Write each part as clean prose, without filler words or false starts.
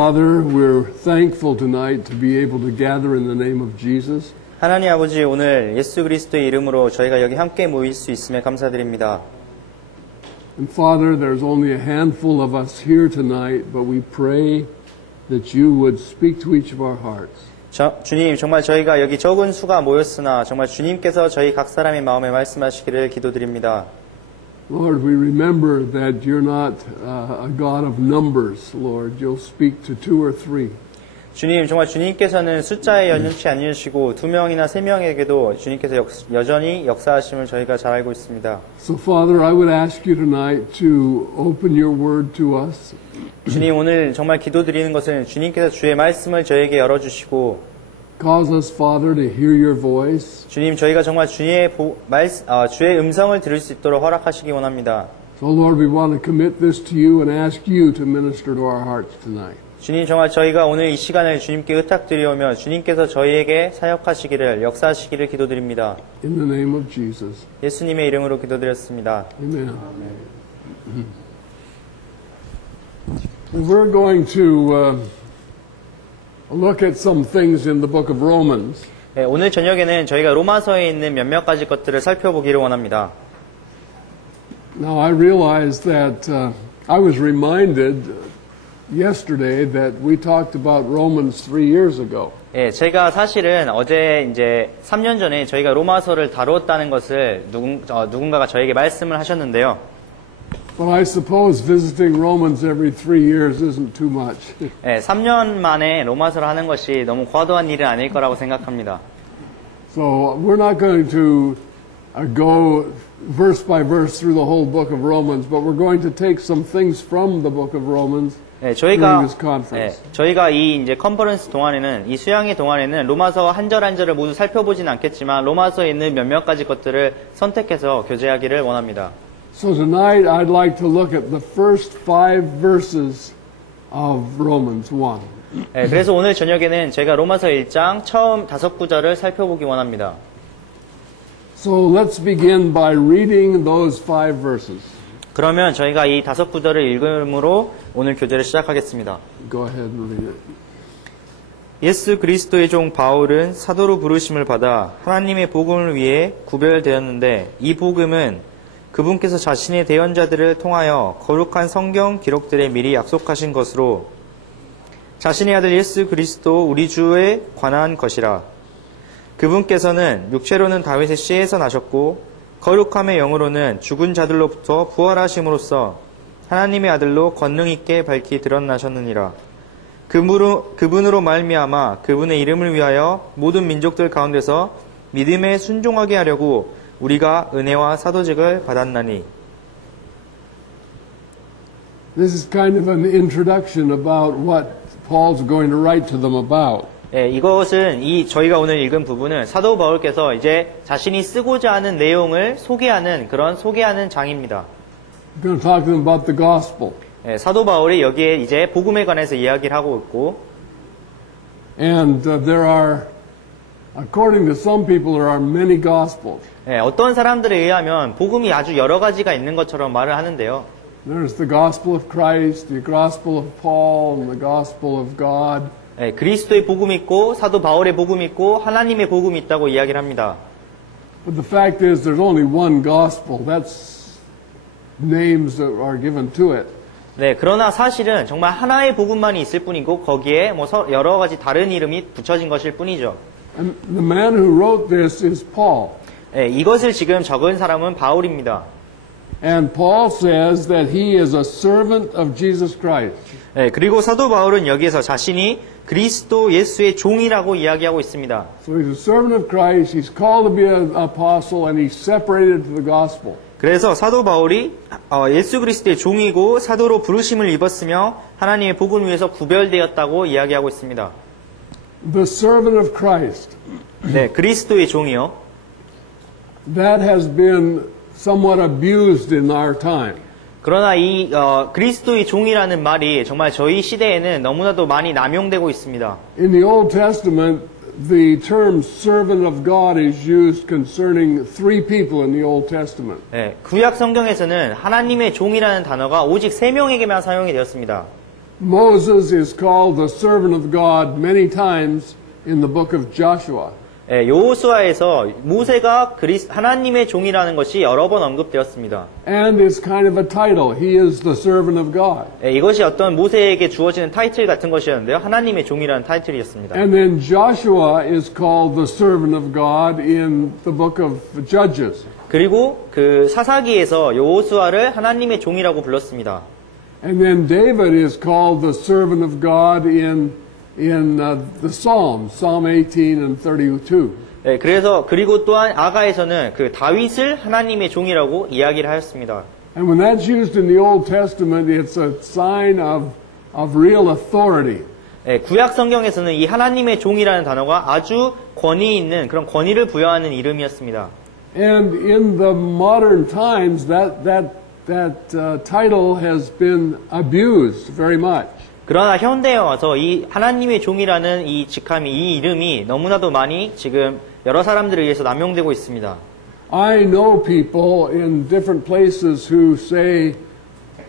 Father, we're thankful tonight to be able to gather in the name of Jesus. 하나님 아버지, 오늘 예수 그리스도의 이름으로 저희가 여기 함께 모일 수 있음에 감사드립니다. And Father, there's only a handful of us here tonight, but we pray that you would speak to each of our hearts. 주님, 정말 저희가 여기 적은 수가 모였으나 정말 주님께서 저희 각 사람의 마음에 말씀하시기를 기도드립니다. Lord, we remember that you're not a God of numbers, Lord. You'll speak to two or three. 주님, 정말 주님께서는 숫자에 연연치 않으시고 2명이나 3명에게도 주님께서 여전히 역사하심을 저희가 잘 알고 있습니다. So, Father, I would ask you tonight to open your word to us. 주님, 오늘 정말 기도드리는 것은 주님께서 주의 말씀을 저에게 열어주시고 Cause us, Father, to hear your voice. 주님, 저희가 정말 주의 음성을 들을 수 있도록 허락하시기 원합니다. So, Lord, we want to commit this to you and ask you to minister to our hearts tonight. 주님, 정말 저희가 오늘 이 시간을 주님께 의탁드리오며 주님께서 저희에게 사역하시기를, 역사하시기를 기도드립니다. In the name of Jesus. 예수님의 이름으로 기도드렸습니다. Amen. We're going to look at some things in the book of Romans. 네, 오늘 저녁에는 저희가 로마서에 있는 몇몇 가지 것들을 살펴보기를 원합니다. Now, I realize that I was reminded yesterday that we talked about Romans 3 years ago. 예, 제가 사실은 어제 이제 3년 전에 저희가 로마서를 다루었다는 것을 누군가가 저에게 말씀을 하셨는데요. But I suppose visiting Romans every 3 years isn't too much. 예, 3년 만에 로마서를 하는 것이 너무 과도한 일은 아닐 거라고 생각합니다. So we're not going to go verse by verse through the whole book of Romans, but we're going to take some things from the book of Romans. 네, 저희가 이 이제 컨퍼런스 동안에는 이 수양회 동안에는 로마서 한 절 한 절을 모두 살펴보진 않겠지만 로마서에 있는 몇몇 가지 것들을 선택해서 교제하기를 원합니다. So tonight I'd like to look at the first 5 verses of Romans 1. 네, 그래서 오늘 저녁에는 제가 로마서 1장 처음 5구절을 살펴보기 원합니다. So let's begin by reading those 5 verses. 그러면 저희가 이 5구절을 읽음으로 오늘 교제를 시작하겠습니다. Go ahead and read it. 예수 그리스도의 종 바울은 사도로 부르심을 받아 하나님의 복음을 위해 구별되었는데 이 복음은 그분께서 자신의 대언자들을 통하여 거룩한 성경 기록들에 미리 약속하신 것으로 자신의 아들 예수 그리스도 우리 주에 관한 것이라. 그분께서는 육체로는 다윗의 씨에서 나셨고 거룩함의 영으로는 죽은 자들로부터 부활하심으로써 하나님의 아들로 권능 있게 밝히 드러나셨느니라. 그분으로 말미암아 그분의 이름을 위하여 모든 민족들 가운데서 믿음에 순종하게 하려고 우리가 은혜와 사도직을 받았나니. This is kind of an introduction about what Paul's going to write to them about. 예, 이것은 저희가 오늘 읽은 부분은 사도 바울께서 이제 자신이 쓰고자 하는 내용을 소개하는 장입니다. We're going to talk to them about the gospel. 예, 사도 바울이 여기에 이제 복음에 관해서 이야기를 하고 있고, And there are, according to some people, there are many gospels. 예, 어떤 사람들에 의하면 복음이 아주 여러 가지가 있는 것처럼 말을 하는데요. There's the gospel of Christ, the gospel of Paul, and the gospel of God. 예, 그리스도의 복음이 있고 사도 바울의 복음이 있고 하나님의 복음이 있다고 이야기를 합니다. But the fact is there's only one gospel. That's names that are given to it. 네, 그러나 사실은 정말 하나의 복음만이 있을 뿐이고 거기에 뭐 여러 가지 다른 이름이 붙여진 것일 뿐이죠. And the man who wrote this is Paul. 네, 이것을 지금 적은 사람은 바울입니다. And Paul says that he is a servant of Jesus Christ. 네, 그리고 사도 바울은 여기에서 자신이 그리스도 예수의 종이라고 이야기하고 있습니다. So he's a servant of Christ, he's called to be an apostle, and he's separated to the gospel. 그래서 사도 바울이 예수 그리스도의 종이고 사도로 부르심을 입었으며 하나님의 복음 위에서 구별되었다고 이야기하고 있습니다. The servant of Christ. 네, 그리스도의 종이요. That has been somewhat abused in our time. 그러나 이 그리스도의 종이라는 말이 정말 저희 시대에는 너무나도 많이 남용되고 있습니다. In the Old Testament, the term servant of God is used concerning 3 people in the Old Testament. 네, 구약 성경에서는 하나님의 종이라는 단어가 오직 3명에게만 사용이 되었습니다. Moses is called the servant of God many times in the book of Joshua. 예, 여호수아에서 모세가 하나님의 종이라는 것이 여러 번 언급되었습니다. And it's kind of a title. He is the servant of God. 예, 이것이 어떤 모세에게 주어지는 타이틀 같은 것이었는데요. 하나님의 종이라는 타이틀이었습니다. And then Joshua is called the servant of God in the book of Judges. 그리고 그 사사기에서 여호수아를 하나님의 종이라고 불렀습니다. And then David is called the servant of God in the Psalms, Psalm 18 and 32. 네, 그리고 또한 아가에서는 그 다윗을 하나님의 종이라고 이야기를 하였습니다. And when that's used in the Old Testament, it's a sign of real authority. 네, 구약 성경에서는 이 하나님의 종이라는 단어가 아주 권위 있는 그런 권위를 부여하는 이름이었습니다. And in the modern times, that title has been abused very much. 그러나 현대에 와서 이 하나님의 종이라는 이 직함이, 이 이름이 너무나도 많이 지금 여러 사람들에 의해서 남용되고 있습니다. I know people in different places who say,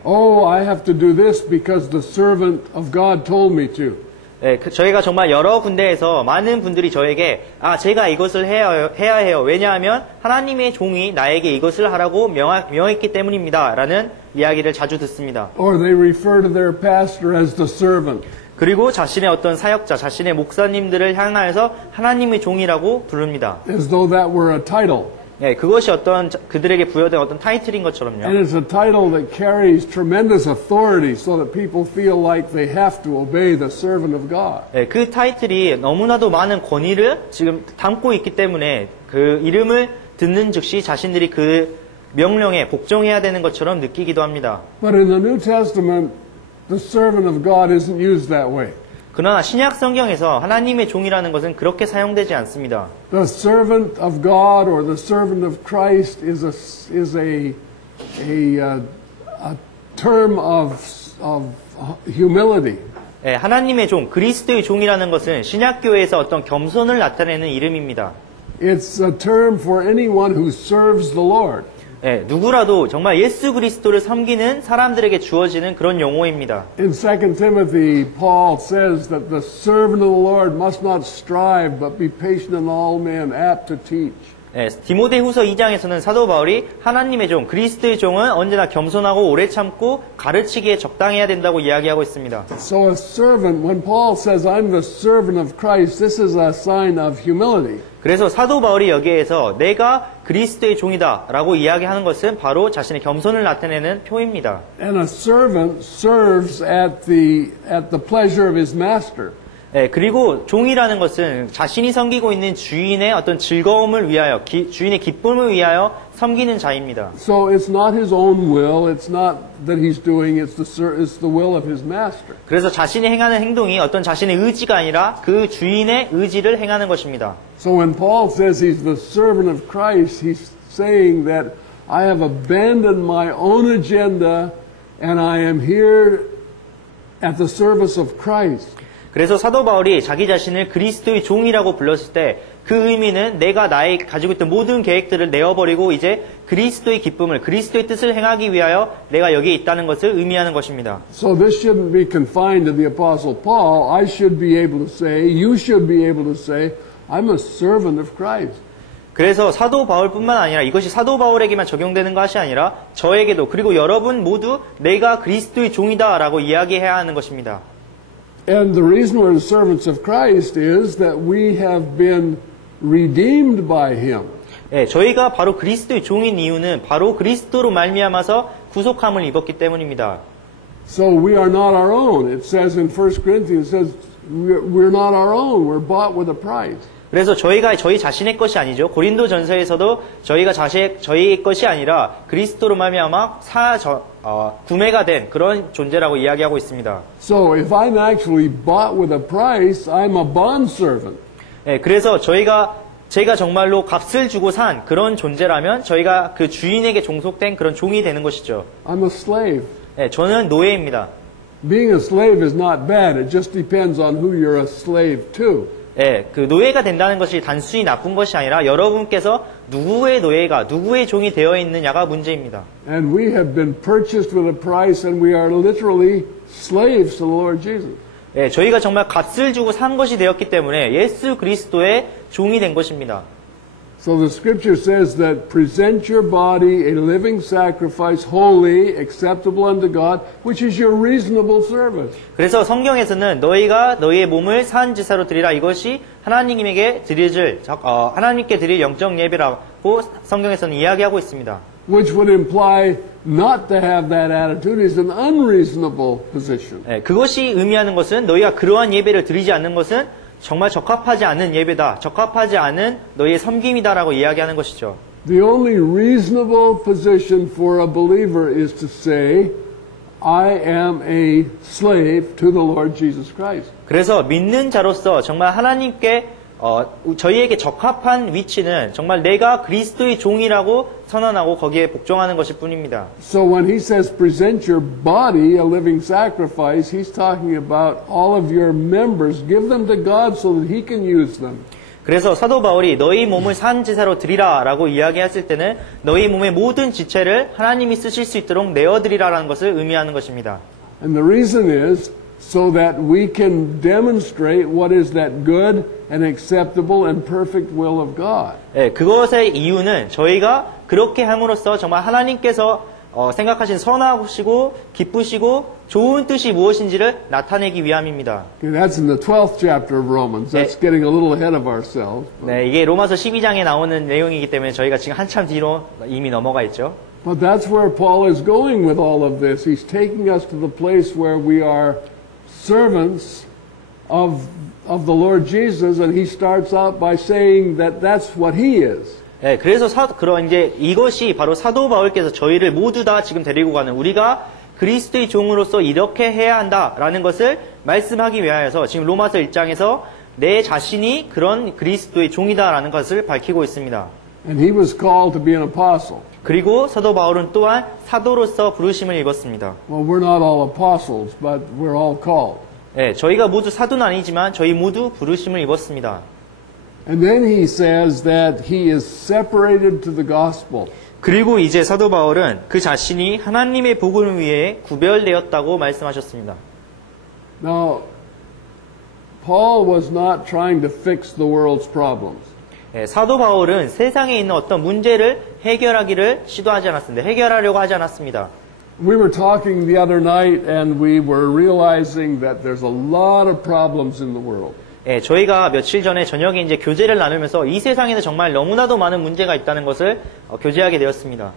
"Oh, I have to do this because the servant of God told me to." 네, 저희가 정말 여러 군데에서 많은 분들이 저에게 제가 이것을 해야 해요. 왜냐하면 하나님의 종이 나에게 이것을 하라고 명했기 때문입니다. 라는 이야기를 자주 듣습니다. Or they refer to their pastor as the servant. 그리고 자신의 어떤 사역자, 자신의 목사님들을 향하여서 하나님의 종이라고 부릅니다. As though that were a title. 네, 그것이 어떤 그들에게 부여된 어떤 타이틀인 것처럼요. And it's a title that carries tremendous authority so that people feel like they have to obey the servant of God. 네, 그 타이틀이 너무나도 많은 권위를 지금 담고 있기 때문에 그 이름을 듣는 즉시 자신들이 그 명령에 복종해야 되는 것처럼 느끼기도 합니다. But in the New Testament, the servant of God isn't used that way. 그러나 신약 성경에서 하나님의 종이라는 것은 그렇게 사용되지 않습니다. The servant of God or the servant of Christ is a term of humility. 네, 하나님의 종, 그리스도의 종이라는 것은 신약교회에서 어떤 겸손을 나타내는 이름입니다. It's a term for anyone who serves the Lord. 네, 누구라도 정말 예수 그리스도를 섬기는 사람들에게 주어지는 그런 용어입니다. In 2 Timothy, Paul says that the servant of the Lord must not strive, but be patient in all men, apt to teach. 네, 디모데후서 2장에서는 사도 바울이 하나님의 종, 그리스도의 종은 언제나 겸손하고 오래 참고 가르치기에 적당해야 된다고 이야기하고 있습니다. So a servant, when Paul says, I'm the servant of Christ, this is a sign of humility. 그래서 사도 바울이 여기에서 내가 그리스도의 종이다 라고 이야기하는 것은 바로 자신의 겸손을 나타내는 표입니다. And a servant serves at the pleasure of his master. 네, 그리고 종이라는 것은 자신이 섬기고 있는 주인의 어떤 즐거움을 위하여, 주인의 기쁨을 위하여 섬기는 자입니다. So it's not his own will, it's not that he's doing, it's the will of his master. 그래서 자신이 행하는 행동이 어떤 자신의 의지가 아니라 그 주인의 의지를 행하는 것입니다. So when Paul says he's the servant of Christ, he's saying that I have abandoned my own agenda and I am here at the service of Christ. 그래서 사도 바울이 자기 자신을 그리스도의 종이라고 불렀을 때 그 의미는 내가 나의 가지고 있던 모든 계획들을 내어버리고 이제 그리스도의 기쁨을, 그리스도의 뜻을 행하기 위하여 내가 여기에 있다는 것을 의미하는 것입니다. So this shouldn't be confined to the Apostle Paul. I should be able to say, you should be able to say, I'm a servant of Christ. 그래서 사도 바울뿐만 아니라 이것이 사도 바울에게만 적용되는 것이 아니라 저에게도 그리고 여러분 모두 내가 그리스도의 종이다라고 이야기해야 하는 것입니다. And the reason we're the servants of Christ is that we have been redeemed by Him. 네, 저희가 바로 그리스도의 종인 이유는 바로 그리스도로 말미암아서 구속함을 입었기 때문입니다. So we are not our own. It says in 1 Corinthians, it says we're not our own. We're bought with a price. 그래서 저희가 저희 자신의 것이 아니죠. 고린도 전서에서도 저희가 저희의 것이 아니라 그리스도로 말미암아 구매가 된 그런 존재라고 이야기하고 있습니다. So if I'm actually bought with a price, I'm a bondservant. 네, 그래서 제가 정말로 값을 주고 산 그런 존재라면 저희가 그 주인에게 종속된 그런 종이 되는 것이죠. I'm a slave. 네, 저는 노예입니다. Being a slave is not bad. It just depends on who you're a slave to. 예, 그 노예가 된다는 것이 단순히 나쁜 것이 아니라 여러분께서 누구의 노예가, 누구의 종이 되어 있느냐가 문제입니다. And we have been purchased with a price and we are literally slaves to the Lord Jesus. 예, 저희가 정말 값을 주고 산 것이 되었기 때문에 예수 그리스도의 종이 된 것입니다. So the scripture says that present your body a living sacrifice, holy, acceptable unto God, which is your reasonable service. 그래서 성경에서는 너희가 너희의 몸을 산 제사로 드리라 이것이 하나님께 드릴 영적 예배라고 성경에서는 이야기하고 있습니다. Which would imply not to have that attitude is an unreasonable position. 예, 그것이 의미하는 것은 너희가 그러한 예배를 드리지 않는 것은 정말 적합하지 않은 예배다, 적합하지 않은 너희의 섬김이다라고 이야기하는 것이죠. The only reasonable position for a believer is to say, I am a slave to the Lord Jesus Christ. 그래서 믿는 자로서 정말 하나님께 저희에게 적합한 위치는 정말 내가 그리스도의 종이라고 선언하고 거기에 복종하는 것일 뿐입니다. So when he says present your body a living sacrifice, he's talking about all of your members. Give them to God so that he can use them. 그래서 사도 바울이 너희 몸을 산 제사로 드리라라고 이야기했을 때는 너희 몸의 모든 지체를 하나님이 쓰실 수 있도록 내어드리라라는 것을 의미하는 것입니다. And the reason is so that we can demonstrate what is that good and acceptable and perfect will of God. 예, 그것의 이유는 저희가 그렇게 함으로써 정말 하나님께서 생각하신 선하시고 기쁘시고 좋은 뜻이 무엇인지를 나타내기 위함입니다. Okay, that's in the 12th chapter of Romans. That's getting a little ahead of ourselves. 네, 이게 로마서 12장에 나오는 내용이기 때문에 저희가 지금 한참 뒤로 이미 넘어가 있죠. But that's where Paul is going with all of this. He's taking us to the place where we are servants of the Lord Jesus, and he starts out by saying that that's what he is. 네, 그래서 그런 이제 이것이 바로 사도 바울께서 저희를 모두 다 지금 데리고 가는 우리가 그리스도의 종으로서 이렇게 해야 한다라는 것을 말씀하기 위하여서 지금 로마서 1장에서 내 자신이 그런 그리스도의 종이다라는 것을 밝히고 있습니다. And he was called to be an apostle. 그리고 사도 바울은 또한 사도로서 부르심을 입었습니다. Well, we're not all apostles, but we're all called. 네, 저희가 모두 사도는 아니지만 저희 모두 부르심을 입었습니다. And then he says that he is separated to the gospel. 그리고 이제 사도 바울은 그 자신이 하나님의 복음을 위해 구별되었다고 말씀하셨습니다. Now, Paul was not trying to fix the world's problems. 네, 사도 바울은 세상에 있는 어떤 문제를 해결하기를 시도하지 않았습니다. 해결하려고 하지 않았습니다. We were talking the other night and we were realizing that there's a lot of problems in the world. 예, 저희가 며칠 전에 저녁에 이제 교제를 나누면서 이 세상에는 정말 너무나도 많은 문제가 있다는 것을 교제하게 되었습니다.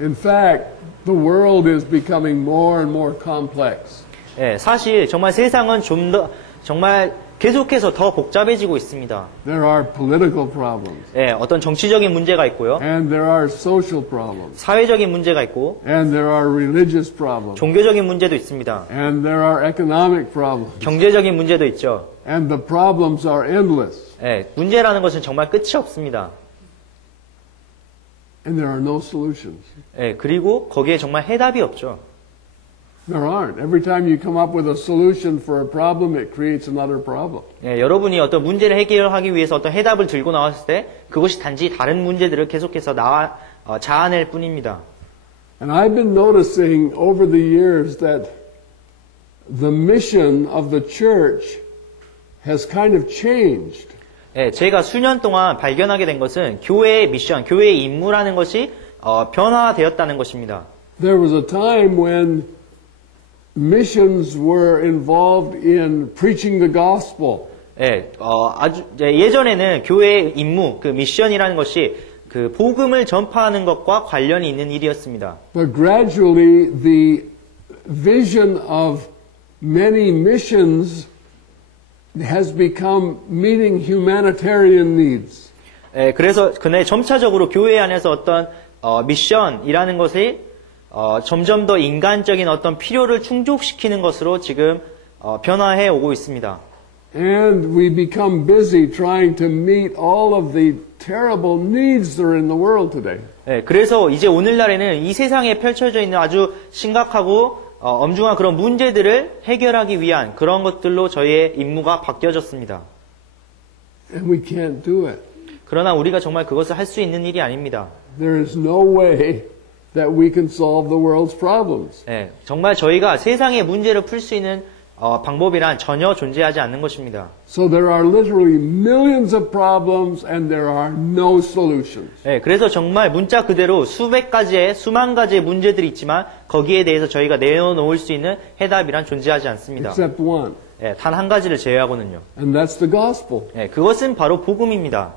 In fact, the world is becoming more and more complex. 예, 사실 정말 세상은 좀 더 정말 계속해서 더 복잡해지고 있습니다. There are political problems. 예, 어떤 정치적인 문제가 있고요. And there are social problems. 사회적인 문제가 있고 And there are religious problems. 종교적인 문제도 있습니다. And there are economic problems. 경제적인 문제도 있죠. And the problems are endless. 예, 문제라는 것은 정말 끝이 없습니다. And there are no solutions. 예, 그리고 거기에 정말 해답이 없죠. There aren't. Every time you come up with a solution for a problem, it creates another problem. 예, 여러분이 어떤 문제를 해결하기 위해서 어떤 해답을 들고 나왔을 때 그것이 단지 다른 문제들을 계속해서 자아낼 뿐입니다. And I've been noticing over the years that the mission of the church has kind of changed. 예, 제가 수년 동안 발견하게 된 것은 교회의 미션, 교회의 임무라는 것이 변화되었다는 것입니다. There was a time when missions were involved in preaching the gospel. 예, 예전에는 교회의 임무, 그 미션이라는 것이 그 복음을 전파하는 것과 관련이 있는 일이었습니다. But gradually the vision of many missions has become meeting humanitarian needs. 예, 그래서 근데 점차적으로 교회 안에서 어떤 미션이라는 것이 점점 더 인간적인 어떤 필요를 충족시키는 것으로 지금 변화해 오고 있습니다. And we become busy trying to meet all of the terrible needs that are in the world today. 예, 그래서 이제 오늘날에는 이 세상에 펼쳐져 있는 아주 심각하고 엄중한 그런 문제들을 해결하기 위한 그런 것들로 저희의 임무가 바뀌어졌습니다. And we can't do it. 그러나 우리가 정말 그것을 할 수 있는 일이 아닙니다. There is no way that we can solve the world's problems. 예, 정말 저희가 세상의 문제를 풀 수 있는 방법이란 전혀 존재하지 않는 것입니다. So there are literally millions of problems and there are no solutions. 예, 그래서 정말 문자 그대로 수백 가지의, 수만 가지의 문제들이 있지만 거기에 대해서 저희가 내어놓을 수 있는 해답이란 존재하지 않습니다. Except one. 예, 단 한 가지를 제외하고는요. And that's the gospel. 예, 그것은 바로 복음입니다.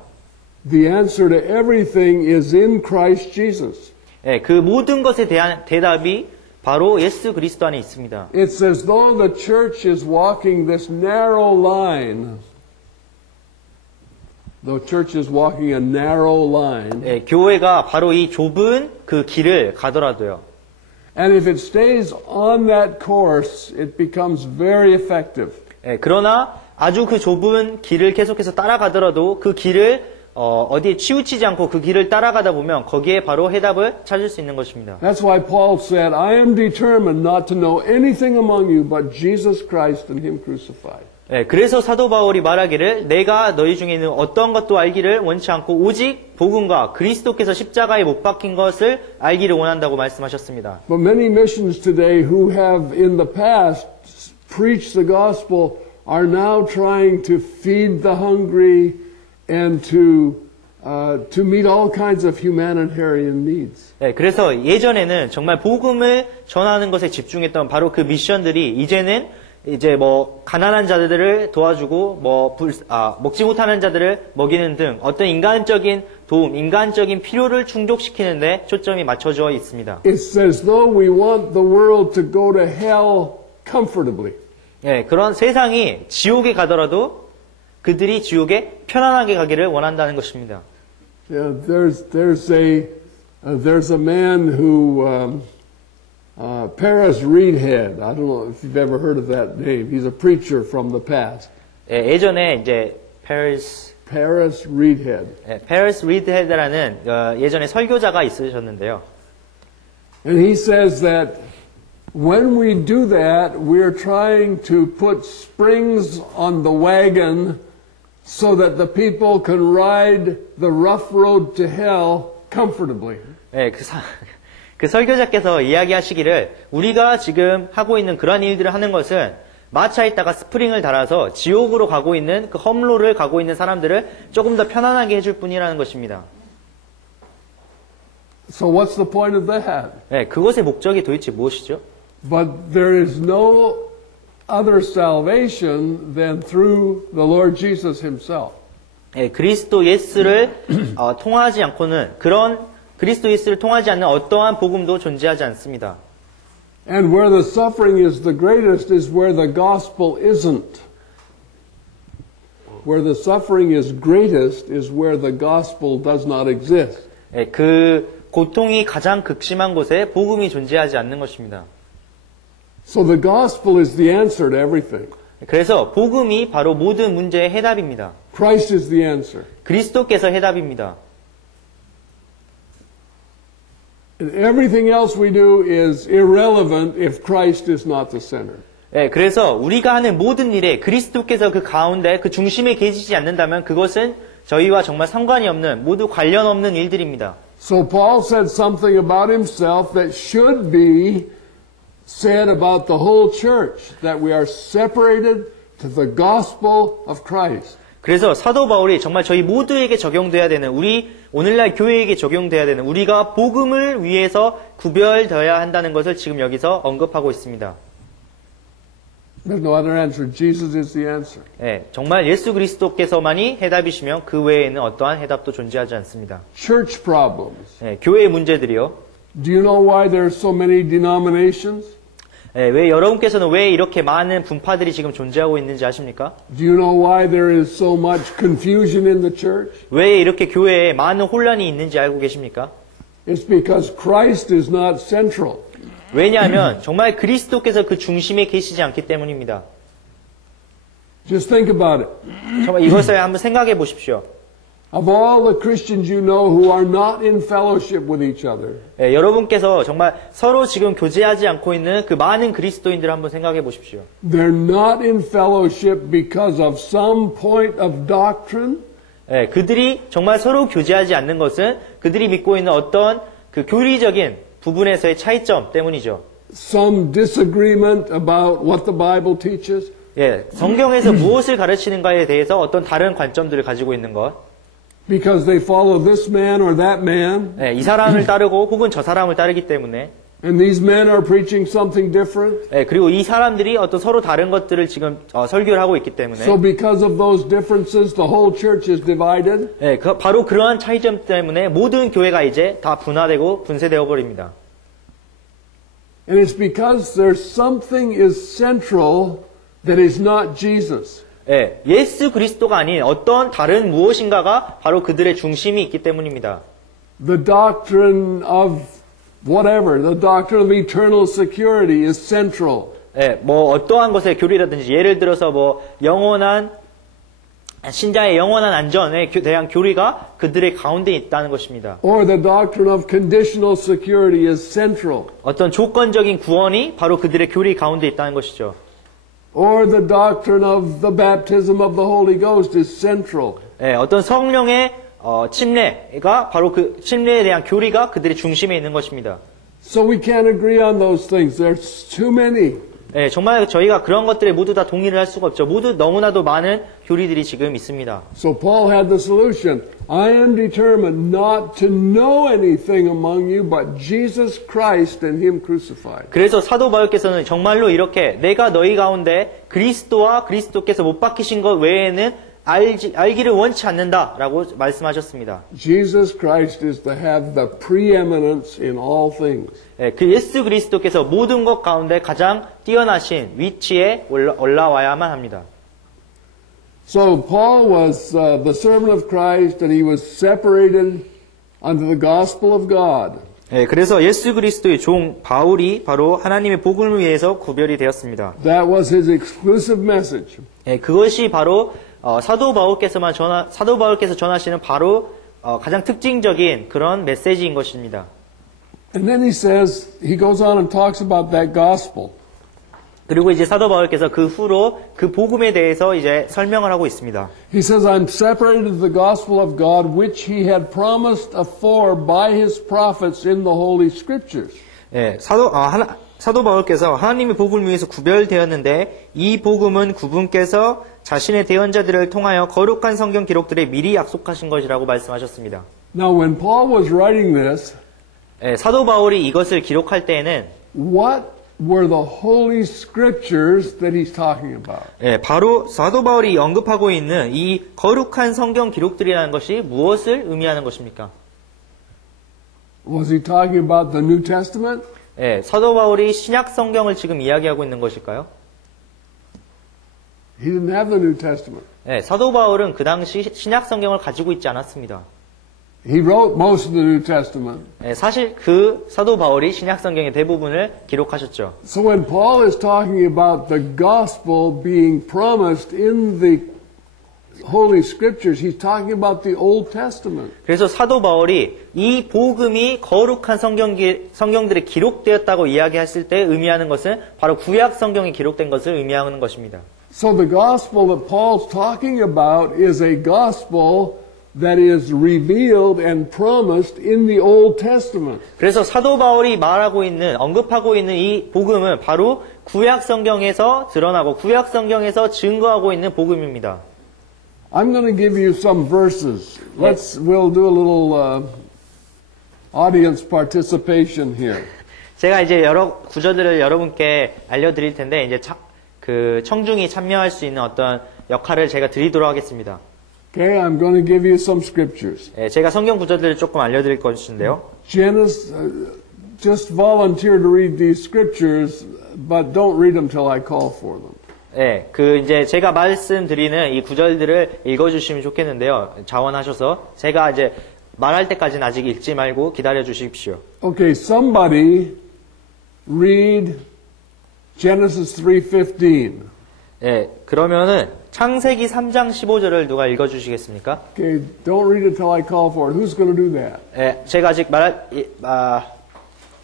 The answer to everything is in Christ Jesus. 예, 그 모든 것에 대한 대답이 바로 예수 그리스도 안에 있습니다. It's as though the church is walking this narrow line. The church is walking a narrow line. 예, 교회가 바로 이 좁은 그 길을 가더라도요. And if it stays on that course, it becomes very effective. 예, 그러나 아주 그 좁은 길을 계속해서 따라가더라도 그 길을 어디에 치우치지 않고 그 길을 따라가다 보면 거기에 바로 해답을 찾을 수 있는 것입니다. That's why Paul said, I am determined not to know anything among you but Jesus Christ and Him crucified. 예, 그래서 사도 바울이 말하기를 내가 너희 중에 있는 어떤 것도 알기를 원치 않고 오직 복음과 그리스도께서 십자가에 못 박힌 것을 알기를 원한다고 말씀하셨습니다. But many missions today who have in the past preached the gospel are now trying to feed the hungry and to meet all kinds of humanitarian needs. 네, 그래서 예전에는 정말 복음을 전하는 것에 집중했던 바로 그 미션들이 이제는 이제 뭐 가난한 자들을 도와주고 먹지 못하는 자들을 먹이는 등 어떤 인간적인 도움, 인간적인 필요를 충족시키는데 초점이 맞춰져 있습니다. It's as though we want the world to go to hell comfortably. 네, 그런 세상이 지옥에 가더라도 그들이 지옥에 편안하게 가기를 원한다는 것입니다. Yeah, there's a man who Paris Reedhead. I don't know if you've ever heard of that name. He's a preacher from the past. 네, 예전에 이제 Paris Reedhead. 네, Paris Reedhead라는 예전에 설교자가 있으셨는데요. And he says that when we do that, we're trying to put springs on the wagon so that the people can ride the rough road to hell comfortably. 네, 그 설교자께서 이야기하시기를 우리가 지금 하고 있는 그런 일들을 하는 것은 마차에다가 스프링을 달아서 지옥으로 가고 있는 그 험로를 가고 있는 사람들을 조금 더 편안하게 해줄 뿐이라는 것입니다. So what's the point of that? 네, 그것의 목적이 도대체 무엇이죠? But there is no other salvation than through the Lord Jesus Himself. 네, 그리스도 예수를 통하지 않고는 그리스도 예수를 통하지 않는 어떠한 복음도 존재하지 않습니다. And where the suffering is the greatest is where the gospel isn't. Where the suffering is greatest is where the gospel does not exist. 네, 그 고통이 가장 극심한 곳에 복음이 존재하지 않는 것입니다. So the gospel is the answer to everything. 그래서 복음이 바로 모든 문제의 해답입니다. Christ is the answer. 그리스도께서 해답입니다. And everything else we do is irrelevant if Christ is not the center. 네, 그래서 우리가 하는 모든 일에 그리스도께서 그 가운데 그 중심에 계시지 않는다면 그것은 저희와 정말 상관이 없는 모두 관련 없는 일들입니다. So Paul said something about himself that should be said about the whole church, that we are separated to the gospel of Christ. 그래서 사도 바울이 정말 저희 모두에게 적용돼야 되는 오늘날 교회에게 적용돼야 되는 우리가 복음을 위해서 구별되어야 한다는 것을 지금 여기서 언급하고 있습니다. There's no other answer. Jesus is the answer. 네, 정말 예수 그리스도께서만이 해답이시며 그 외에는 어떠한 해답도 존재하지 않습니다. Church problems. 네, 교회의 문제들이요. Do you know why there are so many denominations? 네, 왜 여러분께서는 왜 이렇게 많은 분파들이 지금 존재하고 있는지 아십니까? Do you know why there is so much confusion in the church? 왜 이렇게 교회에 많은 혼란이 있는지 알고 계십니까? It's because Christ is not central. 왜냐하면 정말 그리스도께서 그 중심에 계시지 않기 때문입니다. Just think about it. 정말 이것을 한번 생각해 보십시오. of all the Christians you know who are not in fellowship with each other, 예, 여러분께서 정말 서로 지금 교제하지 않고 있는 그 많은 그리스도인들을 한번 생각해 보십시오. they're not in fellowship because of some point of doctrine, 예, 그들이 정말 서로 교제하지 않는 것은 그들이 믿고 있는 어떤 그 교리적인 부분에서의 차이점 때문이죠. some disagreement about what the Bible teaches, 예, 성경에서 무엇을 가르치는가에 대해서 어떤 다른 관점들을 가지고 있는 것. because they follow this man or that man, 예, 이 사람을 따르고 혹은 저 사람을 따르기 때문에. and these men are preaching something different. 예, 그리고 이 사람들이 어떤 서로 다른 것들을 지금 설교를 하고 있기 때문에. So because of those differences, the whole church is divided. 예, 바로 그러한 차이점 때문에 모든 교회가 이제 다 분화되고 분쇄되어 버립니다. And it's because there's something is central that is not Jesus. 예, 예수 그리스도가 아닌 어떤 다른 무엇인가가 바로 그들의 중심이 있기 때문입니다. The doctrine of whatever, the doctrine of eternal security is central. 예, 뭐 어떠한 것의 교리라든지 예를 들어서 뭐 영원한 신자의 영원한 안전에 대한 교리가 그들의 가운데 있다는 것입니다. Or the doctrine of conditional security is central. 어떤 조건적인 구원이 바로 그들의 교리 가운데 있다는 것이죠. Or the doctrine of the baptism of the Holy Ghost is central. 예, 어떤 성령의 침례가 바로 그 침례에 대한 교리가 그들의 중심에 있는 것입니다. So we can't agree on those things. There's too many. 예, 정말 저희가 그런 것들에 모두 다 동의를 할 수가 없죠. 모두 너무나도 많은 교리들이 지금 있습니다. So Paul had the solution. I am determined not to know anything among you but Jesus Christ and Him crucified. 그래서 사도 바울께서는 정말로 이렇게 내가 너희 가운데 그리스도와 그리스도께서 못 박히신 것 외에는 알기를 원치 않는다라고 말씀하셨습니다. Jesus Christ is to have the preeminence in all things. 예, 그 예수 그리스도께서 모든 것 가운데 가장 뛰어나신 위치에 올라와야만 합니다. So Paul was the servant of Christ and he was separated unto the gospel of God. 예, 그래서 예수 그리스도의 종 바울이 바로 하나님의 복음을 위해서 구별이 되었습니다. That was his exclusive message. 예, 그것이 바로 사도 바울께서 전하시는 바로 가장 특징적인 그런 메시지인 것입니다. And then he goes on and talks about that gospel. 그리고 이제 사도 바울께서 그 후로 그 복음에 대해서 이제 설명을 하고 있습니다. He says, I'm separated to the gospel of God, which he had promised afore by his prophets in the Holy Scriptures. 예, 사도 바울께서 하나님의 복음을 위해서 구별되었는데 이 복음은 그분께서 자신의 대언자들을 통하여 거룩한 성경 기록들에 미리 약속하신 것이라고 말씀하셨습니다. Now, when Paul was writing this, 예, 사도 바울이 이것을 기록할 때에는 what were the Holy Scriptures that he's talking about? 예, 바로 사도 바울이 언급하고 있는 이 거룩한 성경 기록들이라는 것이 무엇을 의미하는 것입니까? Was he talking about the New Testament? 예, 사도 바울이 신약 성경을 지금 이야기하고 있는 것일까요? He didn't have the New Testament. 예, 사도 바울은 그 당시 신약 성경을 가지고 있지 않았습니다. He wrote most of the New Testament. 예, 사실 그 사도 바울이 신약 성경의 대부분을 기록하셨죠. So when Paul is talking about the gospel being promised in the Holy Scriptures, he's talking about the Old Testament. 그래서 사도 바울이 이 복음이 거룩한 성경들에 기록되었다고 이야기했을 때 의미하는 것은 바로 구약 성경에 기록된 것을 의미하는 것입니다. So the gospel that Paul's talking about is a gospel that is revealed and promised in the Old Testament. 그래서 사도 바울이 언급하고 있는 이 복음은 바로 구약 성경에서 드러나고 구약 성경에서 증거하고 있는 복음입니다. I'm going to give you some verses. We'll do a little audience participation here. 제가 이제 여러 구절들을 여러분께 알려드릴 텐데 이제 그 청중이 참여할 수 있는 어떤 역할을 제가 드리도록 하겠습니다. Okay, I'm going to give you some scriptures. 예, 제가 성경 구절들을 조금 알려드릴 것인데요. Genesis, just volunteer to read these scriptures, but don't read them till I call for them. 예, 그 이제 제가 말씀드리는 이 구절들을 읽어주시면 좋겠는데요. 자원하셔서 제가 이제 말할 때까지는 아직 읽지 말고 기다려 주십시오. Okay, somebody read Genesis 3:15. 예, 그러면은 창세기 3장 15절을 누가 읽어주시겠습니까? Okay, don't read it till I call for it. Who's going to do that? 예, 제가 아직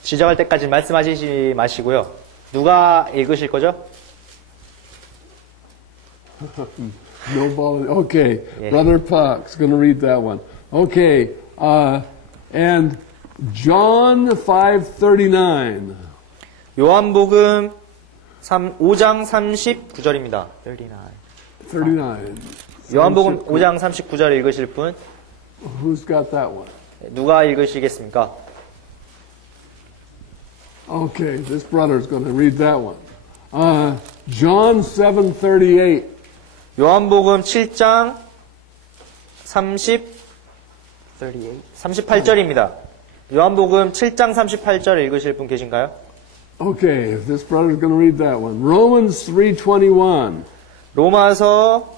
지정할 때까지 말씀하시지 마시고요. 누가 읽으실 거죠? No volunteer. Okay, Yeah. Brother Park's going to read that one. Okay, and John 5:39. 요한복음 5장 39절입니다. 39. 요한복음 5장 39절 읽으실 분 Who's got that one? 누가 읽으시겠습니까? Okay, this brother's going to read that one. John 7:38. 요한복음 7장 38절입니다. 요한복음 7장 38절 읽으실 분 계신가요? Okay, this brother's going to read that one. Romans 3:21. 로마서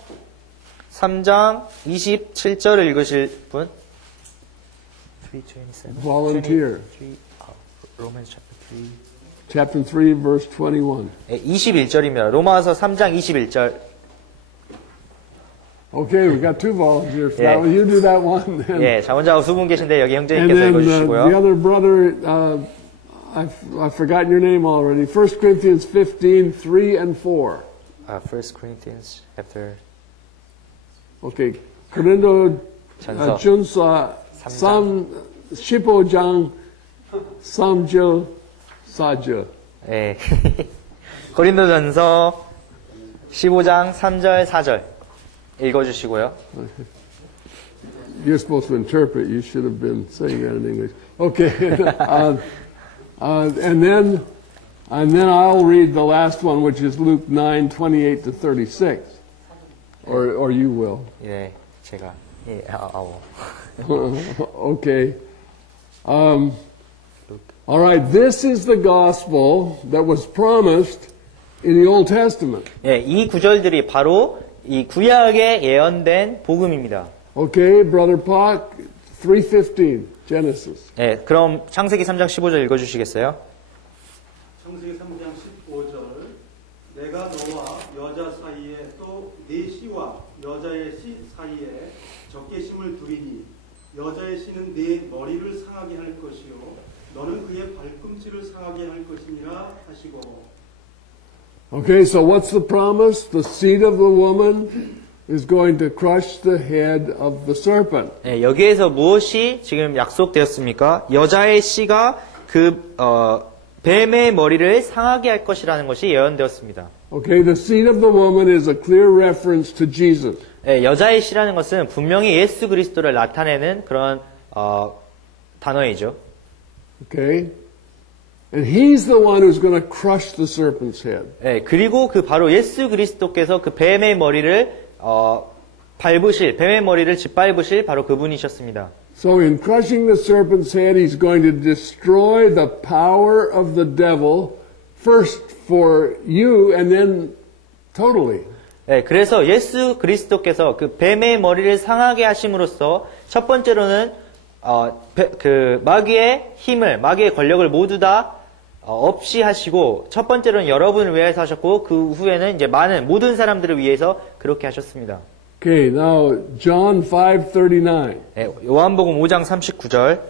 3장 27절을 읽으실 분? 3:27. Volunteer. Romans Chapter 3, verse 21. 21절입니다. 로마서 3장 21절. Okay, we got two volunteers for Yeah. that one. You do that one. And, 예, 자, 혼자 두 분 계신데 여기 and 형제님께서 then the 읽어주시고요. other brother, I've forgotten your name already. 1 Corinthians 15, 3 and 4. 1 Corinthians chapter Okay, 고린도 전서 준서 15장 3절 4절. 예. 고린도전서 15장 3절 4절 읽어주시고요. You're supposed to interpret. You should have been saying that in English. Okay, and then I'll read the last one, which is Luke 9:28 to 36, or you will. 예, 제가 Okay. All right. This is the gospel that was promised in the Old Testament. 예, 이 구절들이 바로 이 구약에 예언된 복음입니다. Okay, Brother Park, 3:15, Genesis. 예, 그럼 창세기 3장 15절 읽어주시겠어요? 창세기 3장 15절 내가 너와 여자 사이에 또 네 씨와 여자의 씨 사이에 적개심을 두리니 여자의 씨는 네 머리를 상하게 할 것이요 너는 그의 발꿈치를 상하게 할 것이니라 하시고. Okay, so what's the promise? The seed of the woman is going to crush the head of the serpent. 예, 여기에서 무엇이 지금 약속되었습니까? 여자의 씨가 뱀의 머리를 상하게 할 것이라는 것이 예언되었습니다. Okay, the seed of the woman is a clear reference to Jesus. 예, 여자의 씨라는 것은 분명히 예수 그리스도를 나타내는 그런 단어이죠. Okay? And he's the one who's going to crush the serpent's head. 예, 그리고 그 바로 예수 그리스도께서 그 뱀의 머리를 뱀의 머리를 짓밟으실 바로 그분이셨습니다. So in crushing the serpent's head, he's going to destroy the power of the devil first for you and then totally. 예, 그래서 예수 그리스도께서 그 뱀의 머리를 상하게 하심으로써 첫 번째로는 그 마귀의 힘을, 마귀의 권력을 모두 다 없이 하시고 첫 번째로는 여러분을 위해서 하셨고 그 후에는 이제 모든 사람들을 위해서 그렇게 하셨습니다. Okay, now John 5:39. 예, 요한복음 5장 39절.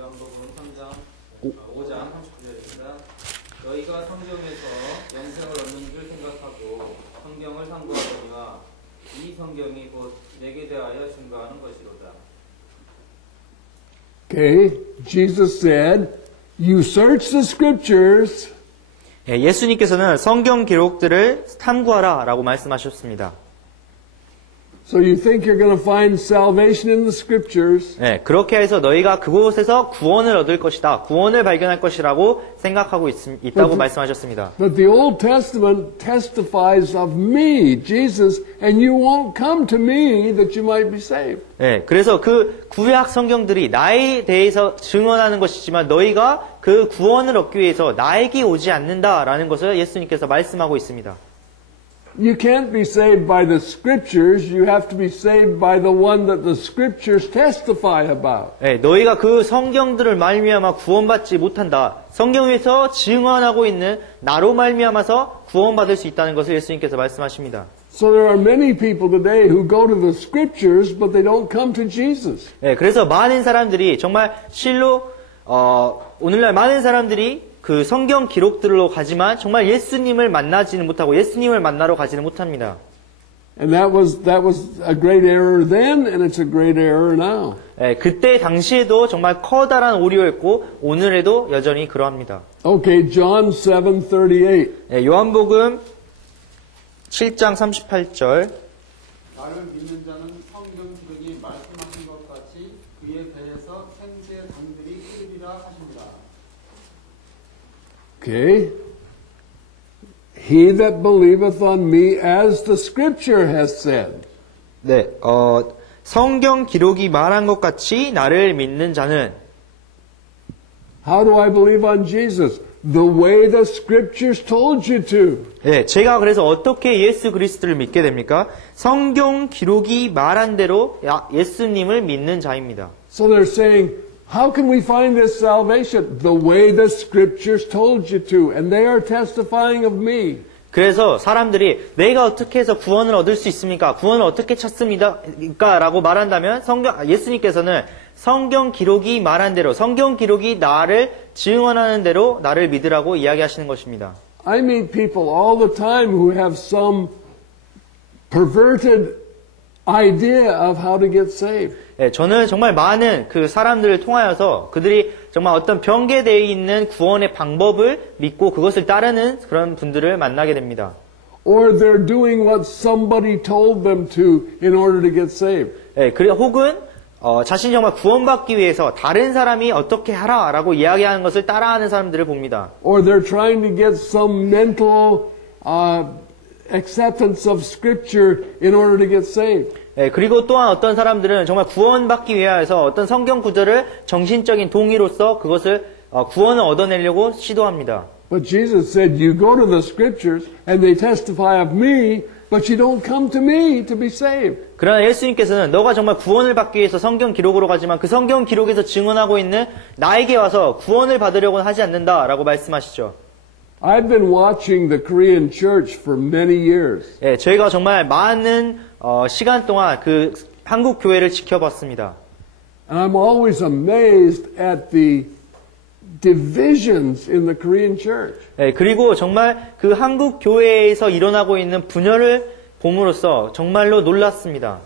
요한복음 5장 39절입니다. 너희가 성경에서 영생을 얻는 줄 생각하고 성경을 상고하거니와 이 성경이 곧 내게 대하여 증거하는 것이로다. Okay, Jesus said, you search the scriptures 예, 예수님께서는 성경 기록들을 탐구하라 라고 말씀하셨습니다. so you think you're going to find salvation in the scriptures. 예, 그렇게 해서 너희가 그곳에서 구원을 얻을 것이다. 구원을 발견할 것이라고 생각하고 있다고 말씀하셨습니다. But the Old Testament testifies of me, Jesus, and you won't come to me that you might be saved. 예, 그래서 그 구약 성경들이 나에 대해서 증언하는 것이지만 너희가 그 구원을 얻기 위해서 나에게 오지 않는다라는 것을 예수님께서 말씀하고 있습니다. You can't be saved by the scriptures. You have to be saved by the one that the scriptures testify about. 예, 너희가 그 성경들을 말미암아 구원받지 못한다. 성경에서 증언하고 있는 나로 말미암아서 구원받을 수 있다는 것을 예수님께서 말씀하십니다. So there are many people today who go to the scriptures, but they don't come to Jesus. 예, 그래서 많은 사람들이 정말 실로 오늘날 많은 사람들이 그 성경 기록들로 가지만 정말 예수님을 만나지는 못하고 예수님을 만나러 가지는 못합니다. And that was a great error then, and it's a great error now. 예, 그때 당시에도 정말 커다란 오류였고 오늘에도 여전히 그러합니다. Okay, John 7:38. 예, 요한복음 7장 38절. 나를 믿는 자는 성경 기록이 말씀하신 것 같이 그의 배에서 생수의 강들이 흐르리라 하십니다. Okay. He that believeth on me, as the scripture has said. 네, 성경 기록이 말한 것 같이 나를 믿는 자는 How do I believe on Jesus? The way the scriptures told you to. 예, 제가 그래서 어떻게 예수 그리스도를 믿게 됩니까? 성경 기록이 말한 대로 예수님을 믿는 자입니다. So they're saying, how can we find this salvation? The way the scriptures told you to. And they are testifying of me. 그래서 사람들이 내가 어떻게 해서 구원을 얻을 수 있습니까? 구원을 어떻게 찾습니까? 라고 말한다면 예수님께서는 성경 기록이 말한 대로 성경 기록이 나를 증언하는 대로 나를 믿으라고 이야기하시는 것입니다. I meet people all the time who have some perverted idea of how to get saved. 예, 저는 정말 많은 그 사람들을 통하여서 그들이 정말 어떤 변개되어 있는 구원의 방법을 믿고 그것을 따르는 그런 분들을 만나게 됩니다. Or they're doing what somebody told them to in order to get saved. 예, 혹은 자신이 정말 구원받기 위해서 다른 사람이 어떻게 하라라고 이야기하는 것을 따라하는 사람들을 봅니다. Or they're trying to get some mental acceptance of scripture in order to get saved. 예, 그리고 또한 어떤 사람들은 정말 구원받기 위하여서 어떤 성경 구절을 정신적인 동의로서 그것을 구원을 얻어내려고 시도합니다. But Jesus said, you go to the scriptures and they testify of me, but you don't come to me to be saved. 그러나 예수님께서는 너가 정말 구원을 받기 위해서 성경 기록으로 가지만 그 성경 기록에서 증언하고 있는 나에게 와서 구원을 받으려고는 하지 않는다라고 말씀하시죠. I've been watching the Korean church for many years. 예, 저희가 정말 많은 시간 동안 그 한국 교회를 지켜봤습니다. And I'm always amazed at the divisions in the Korean church. 예, 그리고 정말 그 한국 교회에서 일어나고 있는 분열을 봄으로써 정말로 놀랐습니다.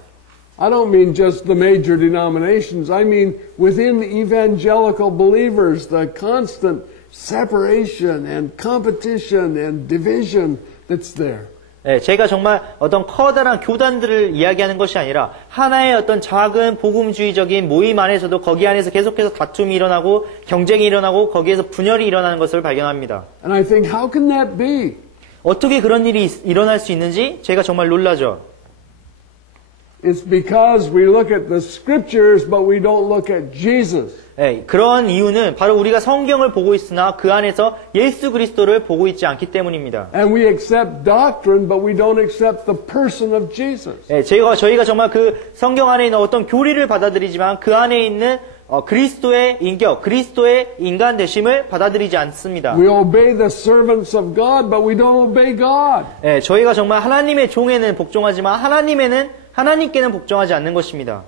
I don't mean just the major denominations. I mean within evangelical believers, the constant separation and competition and division that's there. 예, 제가 정말 어떤 커다란 교단들을 이야기하는 것이 아니라 하나의 어떤 작은 복음주의적인 모임 안에서도 거기 안에서 계속해서 다툼이 일어나고 경쟁이 일어나고 거기에서 분열이 일어나는 것을 발견합니다. And I think, how can that be? 어떻게 그런 일이 일어날 수 있는지 제가 정말 놀라죠. It's because we look at the scriptures, but we don't look at Jesus. 예, 그런 이유는 바로 우리가 성경을 보고 있으나 그 안에서 예수 그리스도를 보고 있지 않기 때문입니다. And we accept doctrine, but we don't accept the person of Jesus. 예, 저희가 정말 그 성경 안에 있는 어떤 교리를 받아들이지만 그 안에 있는 그리스도의 인격, 그리스도의 인간 되심을 받아들이지 않습니다. We obey the servants of God, but we don't obey God. 예, 저희가 정말 하나님의 종에는 복종하지만 하나님께는 복종하지 않는 것입니다.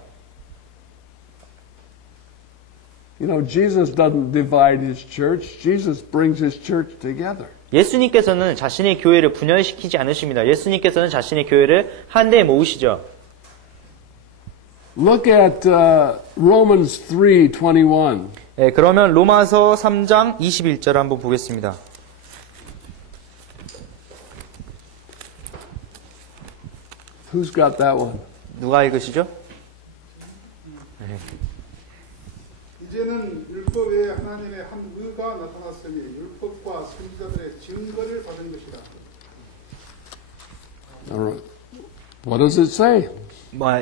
You know, Jesus doesn't divide his church. Jesus brings his church together. 예수님께서는 자신의 교회를 분열시키지 않으십니다. 예수님께서는 자신의 교회를 한데 모으시죠. Look at Romans 3:21. 예, 그러면 로마서 3장 21절 한번 보겠습니다. Who's got that one? 누가 읽으시죠? 이제는 율법 외에 하나님의 한 의가 나타났으니 율법과 선지자들의 증거를 받은 것이다. All right. What does it say?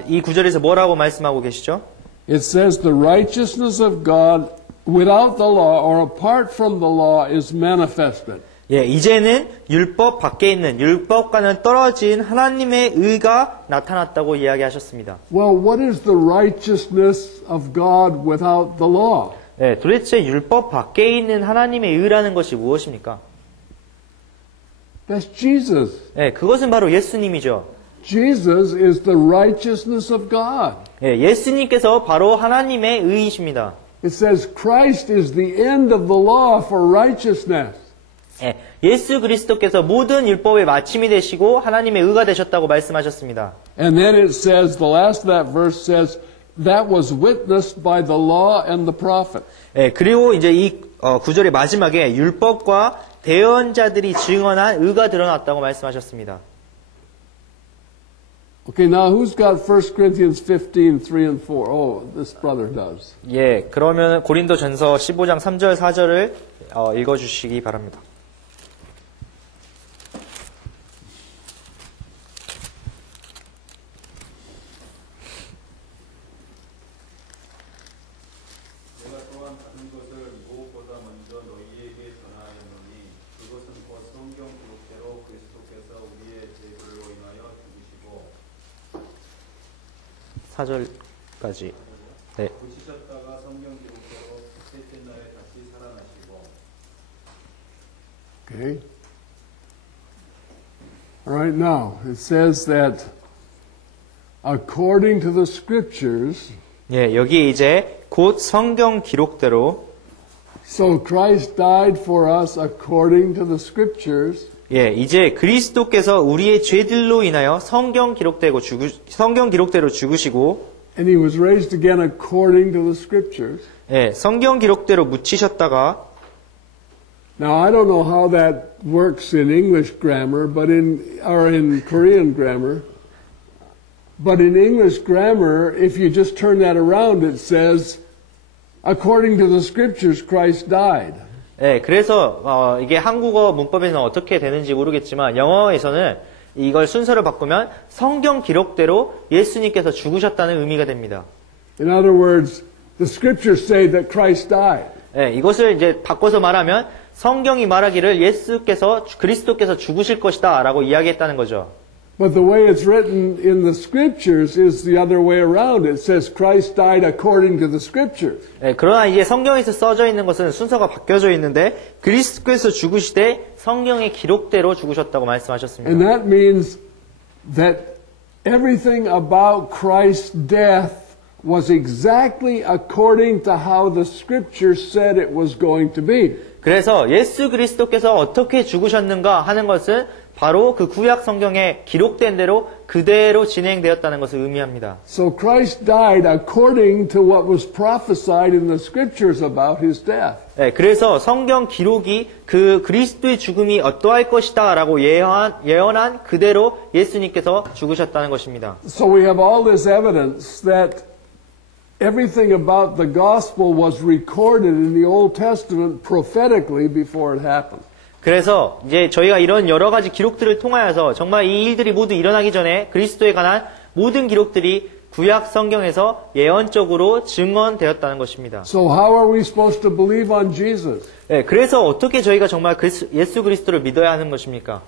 이 구절에서 뭐라고 말씀하고 계시죠? It says the righteousness of God without the law or apart from the law is manifested. 예, 이제는 율법 밖에 있는 율법과는 떨어진 하나님의 의가 나타났다고 이야기하셨습니다. Well, what is the righteousness of God without the law? 예, 도대체 율법 밖에 있는 하나님의 의라는 것이 무엇입니까? That's Jesus. 예, 그것은 바로 예수님이죠. Jesus is the righteousness of God. 예, 예수님께서 바로 하나님의 의이십니다. It says Christ is the end of the law for righteousness. 예, 예수 그리스도께서 모든 율법의 마침이 되시고 하나님의 의가 되셨다고 말씀하셨습니다. And then it says, the last of that verse says, that was witnessed by the law and the prophet. 예, 그리고 이제 이 구절의 마지막에 율법과 대언자들이 증언한 의가 드러났다고 말씀하셨습니다. Okay, now who's got 1 Corinthians 15, 3 and 4? Oh, this brother does. 예, 그러면 고린도전서 15장 3절 4절을 읽어주시기 바랍니다. 내가 또한 다른 것을 무엇보다 먼저 너희에게 전하였노니 그것은 곧 성경 기록대로 그리스도께서 우리의 죄들로 인하여 죽으시고 4절까지. 네. 고치셨다가 성경 기록대로 셋째 날에 다시 살아나시고. Okay. All right, now, it says that according to the scriptures, 예, 여기 이제 곧 성경 기록대로 so Christ died for us according to the scriptures, 예, 이제 그리스도께서 우리의 죄들로 인하여 성경 기록대로 죽으시고 and he was raised again according to the scriptures. 예, 성경 기록대로 묻히셨다가 Now, I don't know how that works in English grammar, or in Korean grammar. But in English grammar, if you just turn that around, it says, according to the scriptures, Christ died. 예, 그래서 이게 한국어 문법에는 어떻게 되는지 모르겠지만 영어에서는 이걸 순서를 바꾸면 성경 기록대로 예수님께서 죽으셨다는 의미가 됩니다. In other words, the scriptures say that Christ died. 예, 이것을 이제 바꿔서 말하면 성경이 말하기를 그리스도께서 죽으실 것이다 라고 이야기했다는 거죠. But the way it's written in the scriptures is the other way around. It says Christ died according to the scriptures. 예, 그러나 이제 성경에서 써져 있는 것은 순서가 바뀌어져 있는데 그리스도께서 죽으시되 성경의 기록대로 죽으셨다고 말씀하셨습니다. And that means that everything about Christ's death was exactly according to how the scripture said it was going to be. 그래서 예수 그리스도께서 어떻게 죽으셨는가 하는 것은 바로 그 구약 성경에 기록된 대로 그대로 진행되었다는 것을 의미합니다. So Christ died according to what was prophesied in the scriptures about his death. 네, 그래서 성경 기록이 그 그리스도의 죽음이 어떠할 것이다 라고 예언한 그대로 예수님께서 죽으셨다는 것입니다. So we have all this evidence that everything about the gospel was recorded in the Old Testament prophetically before it happened. 그래서 이제 저희가 이런 여러 가지 기록들을 통하여서 정말 이 일들이 모두 일어나기 전에 그리스도에 관한 모든 기록들이 구약 성경에서 예언적으로 증언되었다는 것입니다. So how are we supposed to believe on Jesus? 네, 그래서 어떻게 저희가 정말 예수 그리스도를 믿어야 하는 것입니까?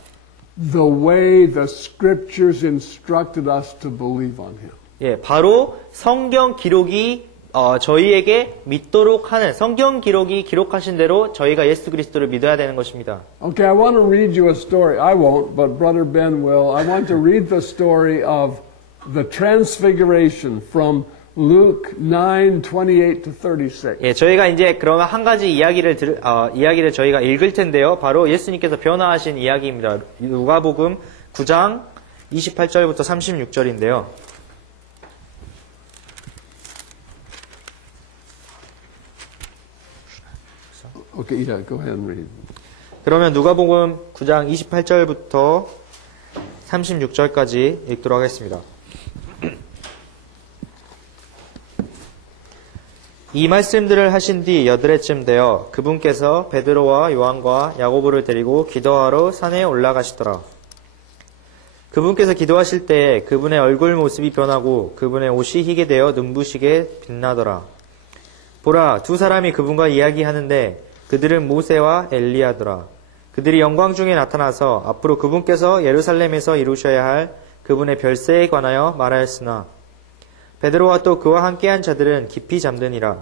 The way the scriptures instructed us to believe on him. 예, 바로 성경 기록이 저희에게 믿도록 하는 성경 기록이 기록하신 대로 저희가 예수 그리스도를 믿어야 되는 것입니다. Okay, I want to read you a story. I won't, but Brother Ben will. I want to read the story of the Transfiguration from Luke 9:28 to 36. 예, 저희가 이제 그러면 한 가지 이야기를 저희가 읽을 텐데요. 바로 예수님께서 변화하신 이야기입니다. 누가복음 9장 28절부터 36절인데요. Okay, yeah, go ahead and read. 그러면 누가복음 9장 28절부터 36절까지 읽도록 하겠습니다. 이 말씀들을 하신 뒤 여드레쯤 되어 그분께서 베드로와 요한과 야고보를 데리고 기도하러 산에 올라가시더라. 그분께서 기도하실 때에 그분의 얼굴 모습이 변하고 그분의 옷이 희게 되어 눈부시게 빛나더라. 보라, 두 사람이 그분과 이야기하는데 그들은 모세와 엘리야더라. 그들이 영광 중에 나타나서 앞으로 그분께서 예루살렘에서 이루셔야 할 그분의 별세에 관하여 말하였으나 베드로와 또 그와 함께한 자들은 깊이 잠드니라.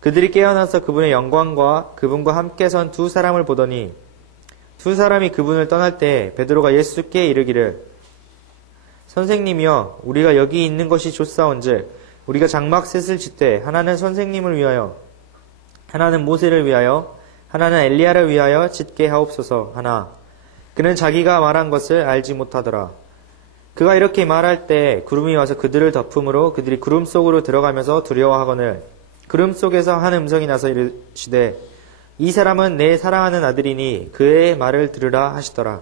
그들이 깨어나서 그분의 영광과 그분과 함께 선 두 사람을 보더니 두 사람이 그분을 떠날 때 베드로가 예수께 이르기를 선생님이여 우리가 여기 있는 것이 좋사온즉 우리가 장막 셋을 짓되 하나는 선생님을 위하여 하나는 모세를 위하여 하나는 엘리야를 위하여 짓게 하옵소서 하나 그는 자기가 말한 것을 알지 못하더라. 그가 이렇게 말할 때 구름이 와서 그들을 덮음으로 그들이 구름 속으로 들어가면서 두려워하거늘 구름 속에서 한 음성이 나서 이르시되 이 사람은 내 사랑하는 아들이니 그의 말을 들으라 하시더라.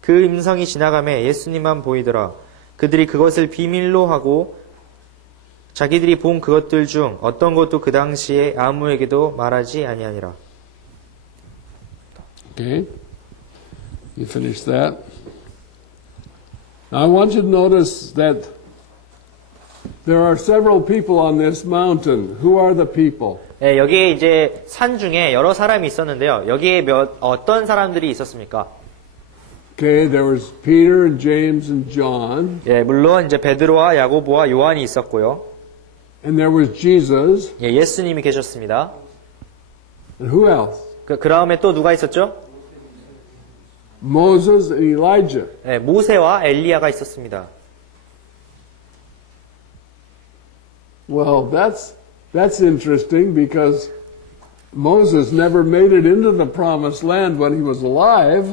그 음성이 지나가매 예수님만 보이더라. 그들이 그것을 비밀로 하고 자기들이 본 그것들 중 어떤 것도 그 당시에 아무에게도 말하지 아니하니라. Okay, you finish that. Now I want you to notice that there are several people on this mountain. Who are the people? 네, 여기에 이제 산 중에 여러 사람이 있었는데요. 여기에 어떤 사람들이 있었습니까? Okay, there was Peter and James and John. 예, 물론 이제 베드로와 야고보와 요한이 있었고요. And there was Jesus. 예, 예수님이 계셨습니다. And who else? 그 다음에 또 누가 있었죠? Moses and Elijah. 예, 모세와 엘리야가 있었습니다. Well, that's interesting because Moses never made it into the promised land when he was alive,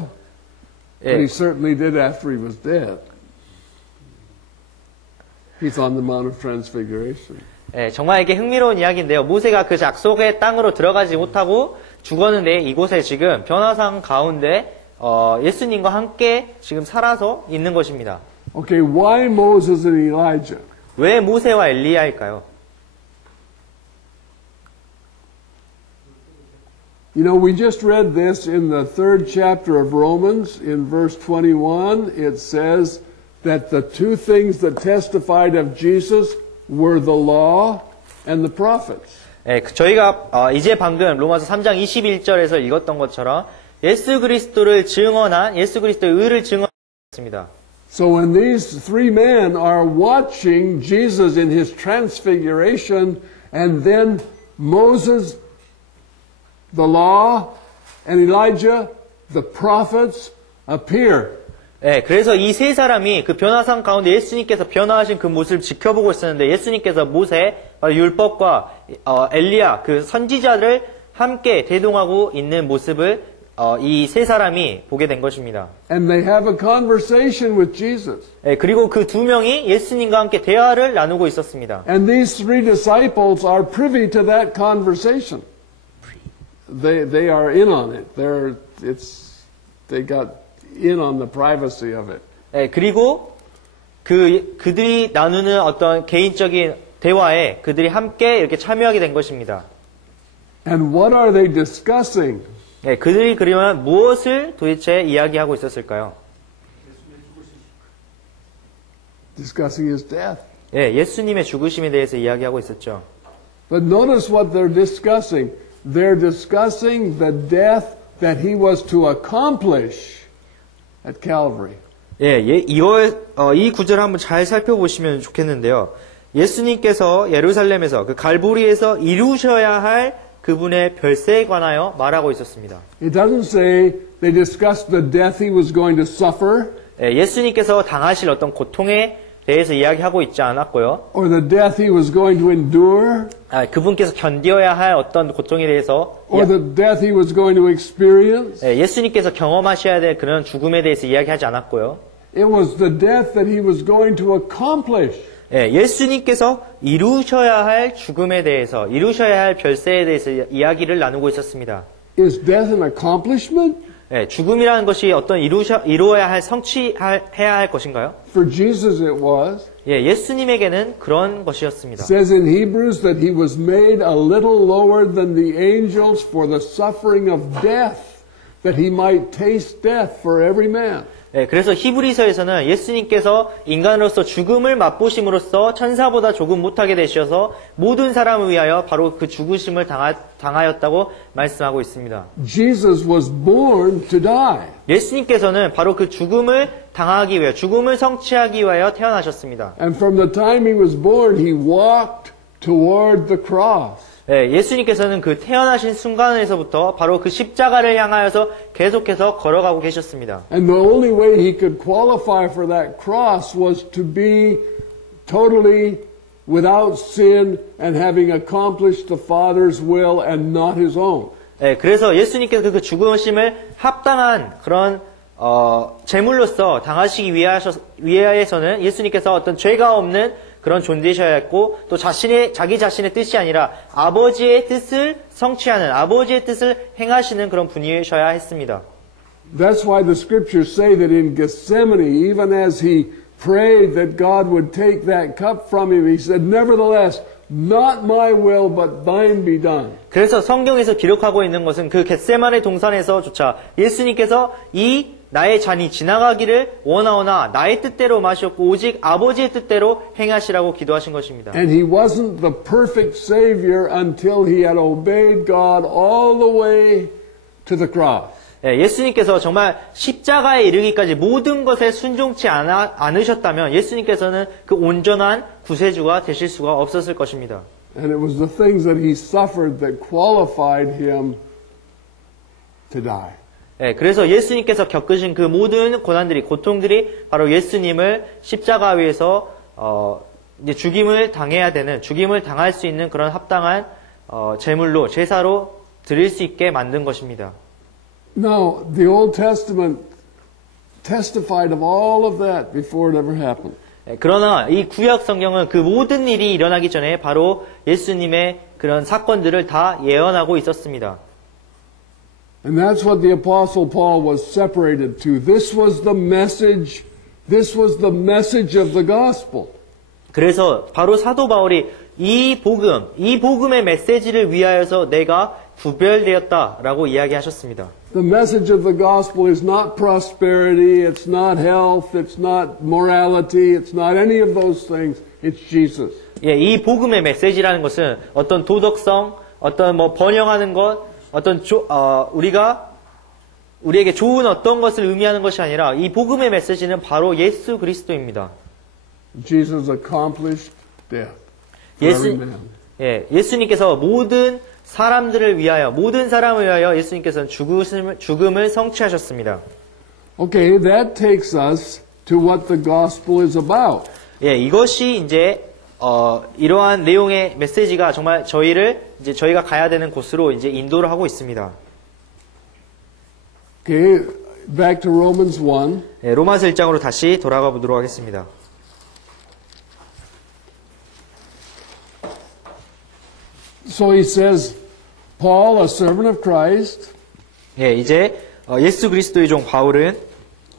but he certainly did after he was dead. He's on the Mount of Transfiguration. 예, 정말 이게 흥미로운 이야기인데요. 모세가 그 약속의 땅으로 들어가지 못하고 죽었는데 이곳에 지금 변화산 가운데 예수님과 함께 지금 살아서 있는 것입니다. Okay, why Moses and Elijah? 왜 모세와 엘리야일까요? You know, we just read this in the 3rd chapter of Romans. In verse 21, it says that the two things that testified of Jesus were the law and the prophets. 예, 저희가 이제 방금 로마서 3장 21절에서 읽었던 것처럼 예수 그리스도를 증언한 예수 그리스도의 의를 증언했습니다. So when these three men are watching Jesus in his transfiguration, and then Moses, the law, and Elijah, the prophets, appear. 네, 그래서 이 세 사람이 그 변화산 가운데 예수님께서 변화하신 그 모습을 지켜보고 있었는데 예수님께서 모세, 율법과 엘리야, 그 선지자를 함께 대동하고 있는 모습을 이 세 사람이 보게 된 것입니다. And they have a conversation with Jesus. 네, 그리고 그 두 명이 예수님과 함께 대화를 나누고 있었습니다. And these three disciples are privy to that conversation. They are in on it. They got in on the privacy of it. 네, 그리고 그들이 나누는 어떤 개인적인 대화에 그들이 함께 이렇게 참여하게 된 것입니다. And what are they discussing? 네, 그들이 그러면 무엇을 도대체 이야기하고 있었을까요? Discussing his death. 네, 예수님의 죽으심에 대해서 이야기하고 있었죠. But notice what they're discussing. They're discussing the death that he was to accomplish at Calvary. 예, 이 구절을 한번 잘 살펴보시면 좋겠는데요. 예수님께서 예루살렘에서 그 갈보리에서 이루셔야 할 그분의 별세에 관하여 말하고 있었습니다. It doesn't say they discussed the death he was going to suffer. 예, 예수님께서 당하실 어떤 고통에 대해서 이야기하고 있지 않았고요. Or the death he was going to endure. 그분께서 견뎌야 할 어떤 고통에 대해서 Or the death he was going to experience. 예, 예수님께서 경험하셔야 될 그런 죽음에 대해서 이야기하지 않았고요. It was the death that he was going to accomplish. 예, 예수님께서 이루셔야 할 죽음에 대해서, 이루셔야 할 별세에 대해서 이야기를 나누고 있었습니다. Is death an accomplishment? 예, 죽음이라는 것이 어떤 이루어야 할, 성취해야 할 것인가요? For Jesus it was. 예, 예수님에게는 그런 것이었습니다. It says in Hebrews that he was made a little lower than the angels for the suffering of death, that he might taste death for every man. 예, 그래서 히브리서에서는 예수님께서 인간으로서 죽음을 맛보심으로써 천사보다 조금 못하게 되셔서 모든 사람을 위하여 바로 그 죽으심을 당하였다고 말씀하고 있습니다. Jesus was born to die. 예수님께서는 바로 그 죽음을 당하기 위하여, 죽음을 성취하기 위하여 태어나셨습니다. And from the time he was born, he walked toward the cross. 예, 예수님께서는 그 태어나신 순간에서부터 바로 그 십자가를 향하여서 계속해서 걸어가고 계셨습니다. And the only way he could qualify for that cross was to be totally without sin and having accomplished the Father's will and not his own. 예, 그래서 예수님께서 그 죽으심을 합당한 그런 제물로서 당하시기 위하여서는 예수님께서 어떤 죄가 없는 그런 존재셔야 했고 또 자기 자신의 뜻이 아니라 아버지의 뜻을 성취하는 아버지의 뜻을 행하시는 그런 분이셔야 했습니다. That's why the scriptures say that in Gethsemane, even as he prayed that God would take that cup from him, he said, "Nevertheless, not my will, but thine be done." 그래서 성경에서 기록하고 있는 것은 그 겟세마네 동산에서조차 예수님께서 이 나의 잔이 지나가기를 원하오나 나의 뜻대로 마셨고 오직 아버지의 뜻대로 행하시라고 기도하신 것입니다. And he wasn't the perfect Savior until he had obeyed God all the way to the cross. 예수님께서 정말 십자가에 이르기까지 모든 것에 순종치 않으셨다면 예수님께서는 그 온전한 구세주가 되실 수가 없었을 것입니다. And it was the things that he suffered that qualified him to die. 그래서 예수님께서 겪으신 그 모든 고난들이, 고통들이 바로 예수님을 십자가 위에서 이제 죽임을 당해야 되는, 죽임을 당할 수 있는 그런 합당한 제물로, 제사로 드릴 수 있게 만든 것입니다. Now, the Old Testament testified of all of that before it ever happened. 그러나 이 구약 성경은 그 모든 일이 일어나기 전에 바로 예수님의 그런 사건들을 다 예언하고 있었습니다. And that's what the Apostle Paul was separated to. This was the message of the gospel. 그래서 바로 사도 바울이 이 복음의 메시지를 위하여서 내가 구별되었다라고 이야기하셨습니다. The message of the gospel is not prosperity, it's not health, it's not morality, it's not any of those things. It's Jesus. 예, 이 복음의 메시지라는 것은 어떤 도덕성, 어떤 번영하는 것, 어떤 우리에게 좋은 어떤 것을 의미하는 것이 아니라 이 복음의 메시지는 바로 예수 그리스도입니다. Jesus accomplished death for every man. 예수님께서 모든 사람을 위하여 예수님께서는 죽음을 성취하셨습니다. Okay, that takes us to what the gospel is about. 예, 이것이 이제 이러한 내용의 메시지가 정말 저희가 가야 되는 곳으로 이제 인도를 하고 있습니다. Okay, back to Romans 1. 예, 로마서 1장으로 다시 돌아가 보도록 하겠습니다. So he says, Paul, a servant of Christ, 예, 이제 예수 그리스도의 종 바울은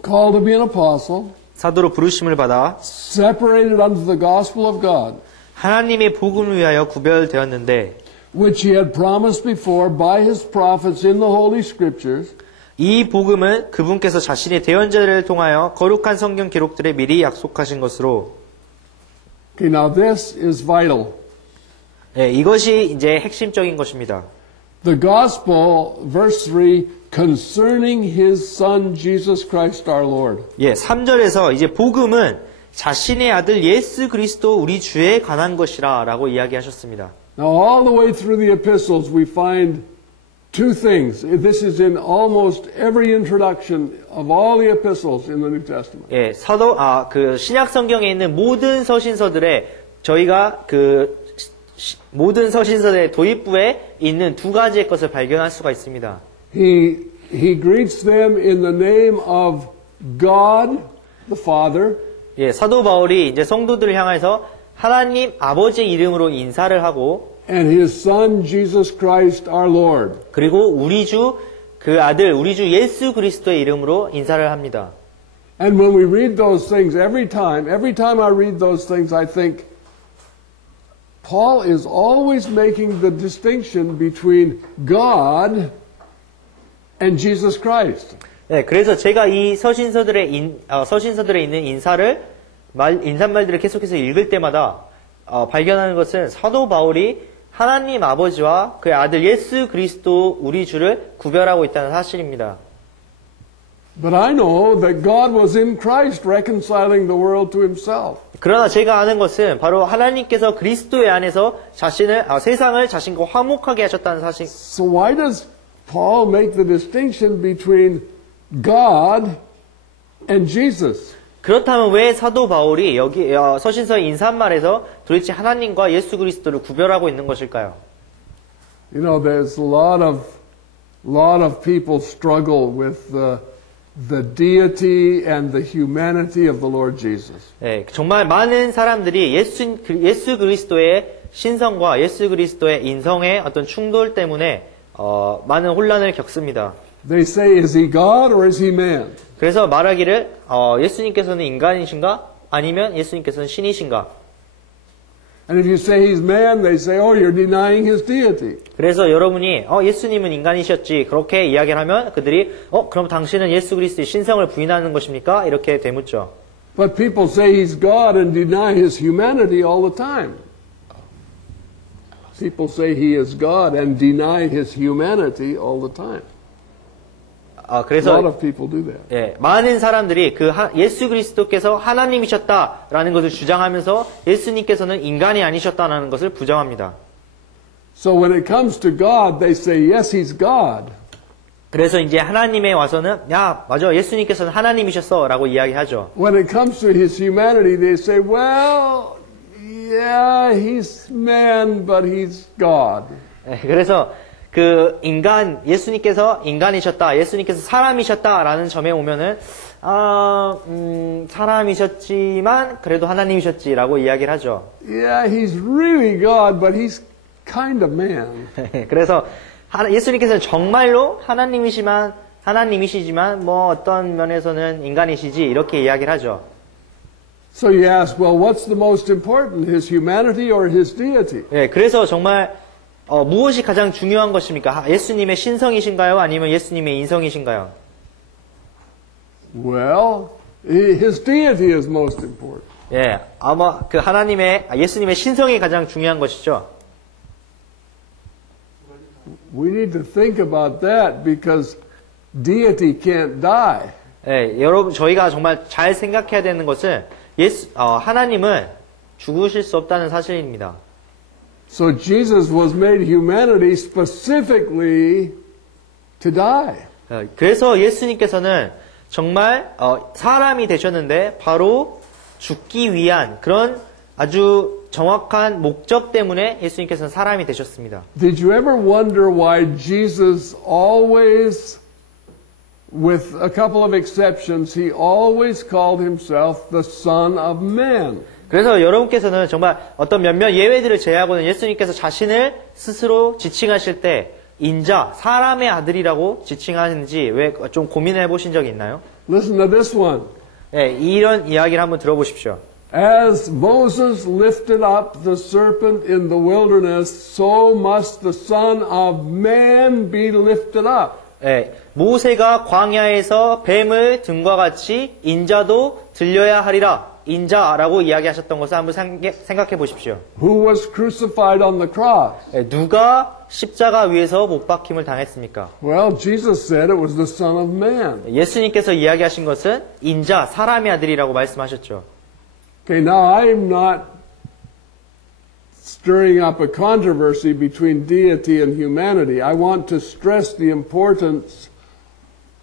called to be an apostle, 사도로 부르심을 받아 separated unto the gospel of God, 하나님의 복음을 위하여 구별되었는데 which he had promised before by his prophets in the Holy Scriptures, 이 복음은 그분께서 자신의 대언자들을 통하여 거룩한 성경 기록들에 미리 약속하신 것으로. Okay, now this is vital. 예, 이것이 이제 핵심적인 것입니다. The gospel, verse 3, concerning his son Jesus Christ our Lord. 예, 3절에서 이제 복음은 자신의 아들 예수 그리스도 우리 주에 관한 것이라 라고 이야기하셨습니다. Now all the way through the epistles we find two things. This is in almost every introduction of all the epistles in the New Testament. 예, 그 신약 성경에 있는 모든 서신서들에 저희가 모든 서신서의 도입부에 있는 두 가지의 것을 발견할 수가 있습니다. He greets them in the name of God, the Father. 예, 사도 바울이 이제 성도들을 향해서 하나님 아버지의 이름으로 인사를 하고 and his son Jesus Christ our Lord. 그리고 우리 주 예수 그리스도의 이름으로 인사를 합니다. And when we read those things every time I read those things I think Paul is always making the distinction between God and Jesus Christ. 네, 그래서 제가 이 서신서들에 있는 인사말들을 계속해서 읽을 때마다 발견하는 것은 사도 바울이 하나님 아버지와 그의 아들 예수 그리스도 우리 주를 구별하고 있다는 사실입니다. But I know that God was in Christ reconciling the world to himself. 그러나 제가 아는 것은 바로 하나님께서 그리스도의 안에서 세상을 자신과 화목하게 하셨다는 사실. So why does Paul make the distinction between God and Jesus? 그렇다면 왜 사도 바울이 여기 서신서의 인사말에서 도대체 하나님과 예수 그리스도를 구별하고 있는 것일까요? You know, there's a lot of people struggle with the deity and the humanity of the Lord Jesus. 네, 정말 많은 사람들이 예수 그리스도의 신성과 예수 그리스도의 인성의 어떤 충돌 때문에 많은 혼란을 겪습니다. They say, is he God or is he man? 그래서 말하기를 예수님께서는 인간이신가? 아니면 예수님께서는 신이신가? And if you say he's man, they say, oh, you're denying his deity. 그래서 여러분이 예수님은 인간이셨지 그렇게 이야기를 하면 그들이 그럼 당신은 예수 그리스도의 신성을 부인하는 것입니까? 이렇게 되묻죠. But people say he's God and deny his humanity all the time. People say he is God and deny his humanity all the time. A lot 그래서 of people do that. 예, 많은 사람들이 예수 그리스도께서 하나님이셨다라는 것을 주장하면서 예수님께서는 인간이 아니셨다는 것을 부정합니다. So when it comes to God, they say, yes, he's God. 그래서 이제 하나님에 와서는 야, 맞아. 예수님께서는 하나님이셨어라고 이야기하죠. When it comes to his humanity, they say, well, yeah, he's man, but he's God. 예, 그래서 예수님께서 인간이셨다, 예수님께서 사람이셨다라는 점에 오면은, 사람이셨지만, 그래도 하나님이셨지라고 이야기를 하죠. Yeah, he's really God, but he's kind of man. 그래서, 예수님께서는 정말로 하나님이시지만, 뭐 어떤 면에서는 인간이시지, 이렇게 이야기를 하죠. So you ask, well, what's the most important, his humanity or his deity? 예, 그래서 정말, 무엇이 가장 중요한 것입니까? 예수님의 신성이신가요? 아니면 예수님의 인성이신가요? Well, his deity is most important. 예, 아마 예수님의 신성이 가장 중요한 것이죠. We need to think about that because deity can't die. 예, 여러분, 저희가 정말 잘 생각해야 되는 것은 하나님은 죽으실 수 없다는 사실입니다. So Jesus was made humanity specifically to die. 그래서 예수님께서는 정말 사람이 되셨는데 바로 죽기 위한 그런 아주 정확한 목적 때문에 예수님께서는 사람이 되셨습니다. Did you ever wonder why Jesus always, with a couple of exceptions, he always called himself the Son of Man? 그래서 여러분께서는 정말 어떤 몇몇 예외들을 제외하고는 예수님께서 자신을 스스로 지칭하실 때 사람의 아들이라고 지칭하는지 왜 좀 고민해 보신 적이 있나요? Listen to this one. 네, 이런 이야기를 한번 들어보십시오. As Moses lifted up the serpent in the wilderness, so must the Son of Man be lifted up. 네, 모세가 광야에서 뱀을 등과 같이 인자도 들려야 하리라. 인자라고 이야기하셨던 것을 한번 생각해 보십시오. Who was crucified on the cross? 네, 누가 십자가 위에서 못 박힘을 당했습니까? Well, Jesus said it was the Son of Man. 예수님께서 이야기하신 것은 사람의 아들이라고 말씀하셨죠. Okay, now I'm not stirring up a controversy between deity and humanity. I want to stress the importance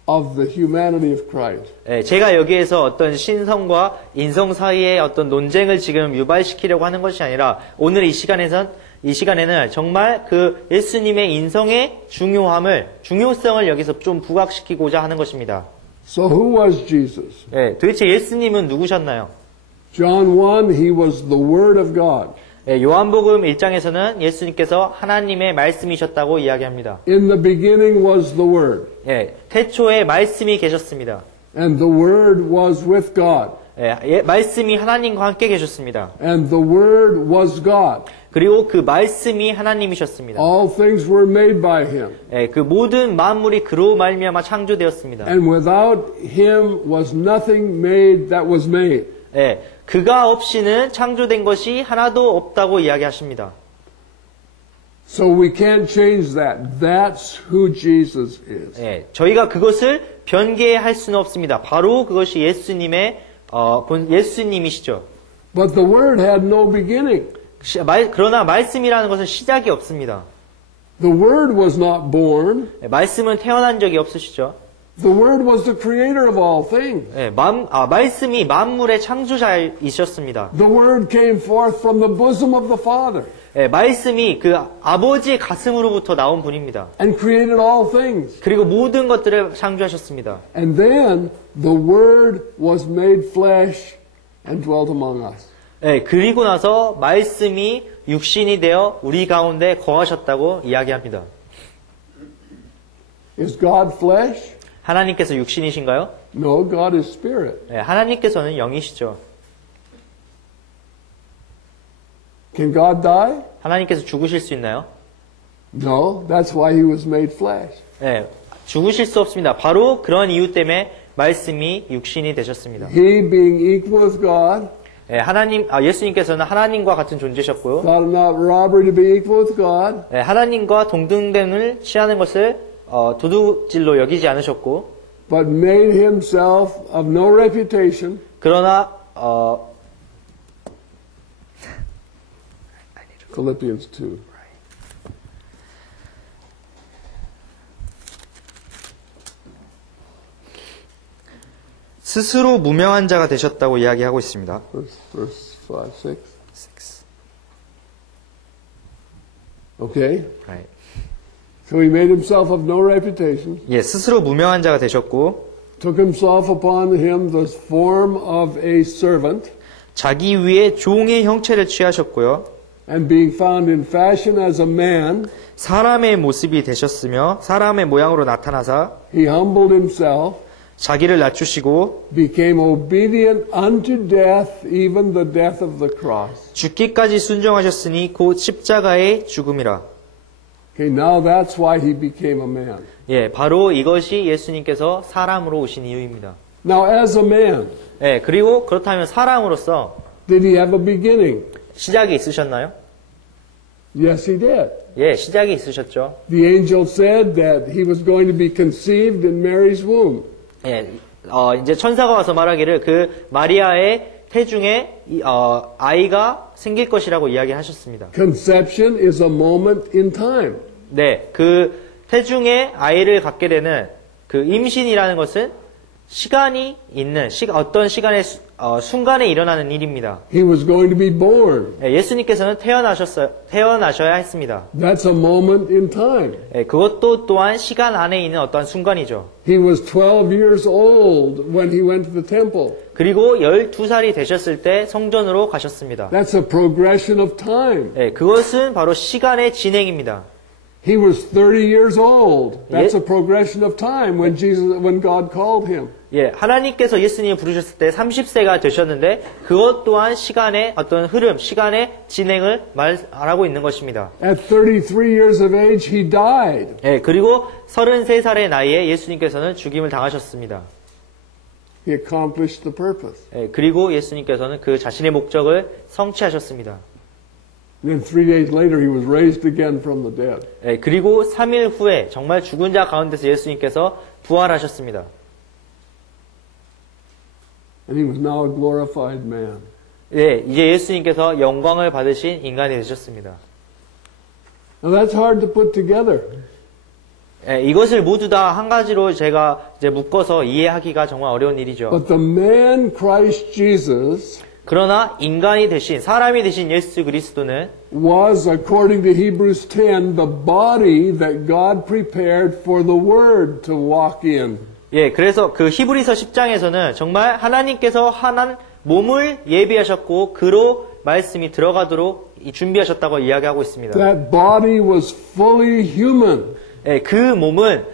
of the humanity of Christ. 네, 제가 여기에서 어떤 신성과 인성 사이의 어떤 논쟁을 지금 유발시키려고 하는 것이 아니라 오늘 이 시간에는 정말 그 예수님의 인성의 중요성을 여기서 좀 부각시키고자 하는 것입니다. So who was Jesus? 네, 도대체 예수님은 누구셨나요? John 1, he was the Word of God. 네, 요한복음 1장에서는 예수님께서 하나님의 말씀이셨다고 이야기합니다. In the beginning was the Word. 네, 태초에 말씀이 계셨습니다. And the Word was with God. 말씀이 하나님과 함께 계셨습니다. And the Word was God. 그리고 그 말씀이 하나님이셨습니다. All things were made by Him. 그 모든 만물이 그로 말미암아 창조되었습니다. And without Him was nothing made that was made. 그가 없이는 창조된 것이 하나도 없다고 이야기하십니다. So we can't change that. That's who Jesus is. 저희가 그것을 변개할 수는 없습니다. 바로 그것이 예수님이시죠. But the Word had no beginning. 그러나 말씀이라는 것은 시작이 없습니다. The Word was not born. 말씀은 태어난 적이 없으시죠. The Word was the creator of all things. 말씀이 만물의 창조자이셨습니다. The Word came forth from the bosom of the Father. 말씀이 그 아버지의 가슴으로부터 나온 분입니다. And created all things. 그리고 모든 것들을 창조하셨습니다. And then the Word was made flesh and dwelt among us. 그리고 나서 말씀이 육신이 되어 우리 가운데 거하셨다고 이야기합니다. Is God flesh? 하나님께서 육신이신가요? No, God is spirit. 하나님께서는 영이시죠. Can God die? 하나님께서 죽으실 수 있나요? No, that's why He was made flesh. 죽으실 수 없습니다. 바로 그런 이유 때문에 말씀이 육신이 되셨습니다. He being equal with God, 예수님께서는 하나님과 같은 존재셨고요. thought it not robbery to be equal with God, 하나님과 동등됨을 취하는 것을 도둑질로 여기지 않으셨고, but made Himself of no reputation, 그러나 Philippians 2. 스스로 무명한 자가 되셨다고 이야기하고 있습니다. Verse 5, 6. Okay? Right. So He made Himself of no reputation, 스스로 무명한 자가 되셨고, took Himself upon Him the form of a servant, 자기 위에 종의 형체를 취하셨고요. and being found in fashion as a man, 사람의 모습이 되셨으며 사람의 모양으로 나타나사 He humbled Himself, 자기를 낮추시고 became obedient unto death, even the death of the cross. 죽기까지 순종하셨으니 곧 십자가의 죽음이라. Okay, now that's why He became a man. 바로 이것이 예수님께서 사람으로 오신 이유입니다. Now as a man, 그리고 그렇다면 사람으로서 did He have a beginning? 시작이 있으셨나요? Yes, He did. 시작이 있으셨죠. The angel said that He was going to be conceived in Mary's womb. 이제 천사가 와서 말하기를 그 마리아의 태중에 아이가 생길 것이라고 이야기하셨습니다. Conception is a moment in time. 그 태중에 아이를 갖게 되는 그 임신이라는 것은 시간이 있는 어떤 시간의 순간에 일어나는 일입니다. He was going to be born. 예수님께서는 태어나셔야 했습니다. That's a moment in time. 그것도 또한 시간 안에 있는 어떠한 순간이죠. He was 12 years old when He went to the temple. 그리고 12살이 되셨을 때 성전으로 가셨습니다. That's a progression of time. 그것은 바로 시간의 진행입니다. He was 30 years old. That's a progression of time when God called Him. 하나님께서 예수님을 부르셨을 때 30세가 되셨는데 그것 또한 시간의 어떤 흐름, 시간의 진행을 말하고 있는 것입니다. At 33 years of age, He died. 그리고 33살의 나이에 예수님께서는 죽임을 당하셨습니다. He accomplished the purpose. 그리고 예수님께서는 그 자신의 목적을 성취하셨습니다. Then 3 days later, He was raised again from the dead. 그리고 3일 후에 정말 죽은 자 가운데서 예수님께서 부활하셨습니다. And He was now a glorified man. 이제 예수님께서 영광을 받으신 인간이 되셨습니다. Now that's hard to put together. 이것을 모두 다 한 가지로 제가 이제 묶어서 이해하기가 정말 어려운 일이죠. But the man Christ Jesus 그러나 인간이 되신, 사람이 되신 예수 그리스도는 was, according to Hebrews 10, the body that God prepared for the Word to walk in. 그래서 그 히브리서 10장에서는 정말 하나님께서 하나님 몸을 예비하셨고 그로 말씀이 들어가도록 준비하셨다고 이야기하고 있습니다. That body was fully human. 그 몸은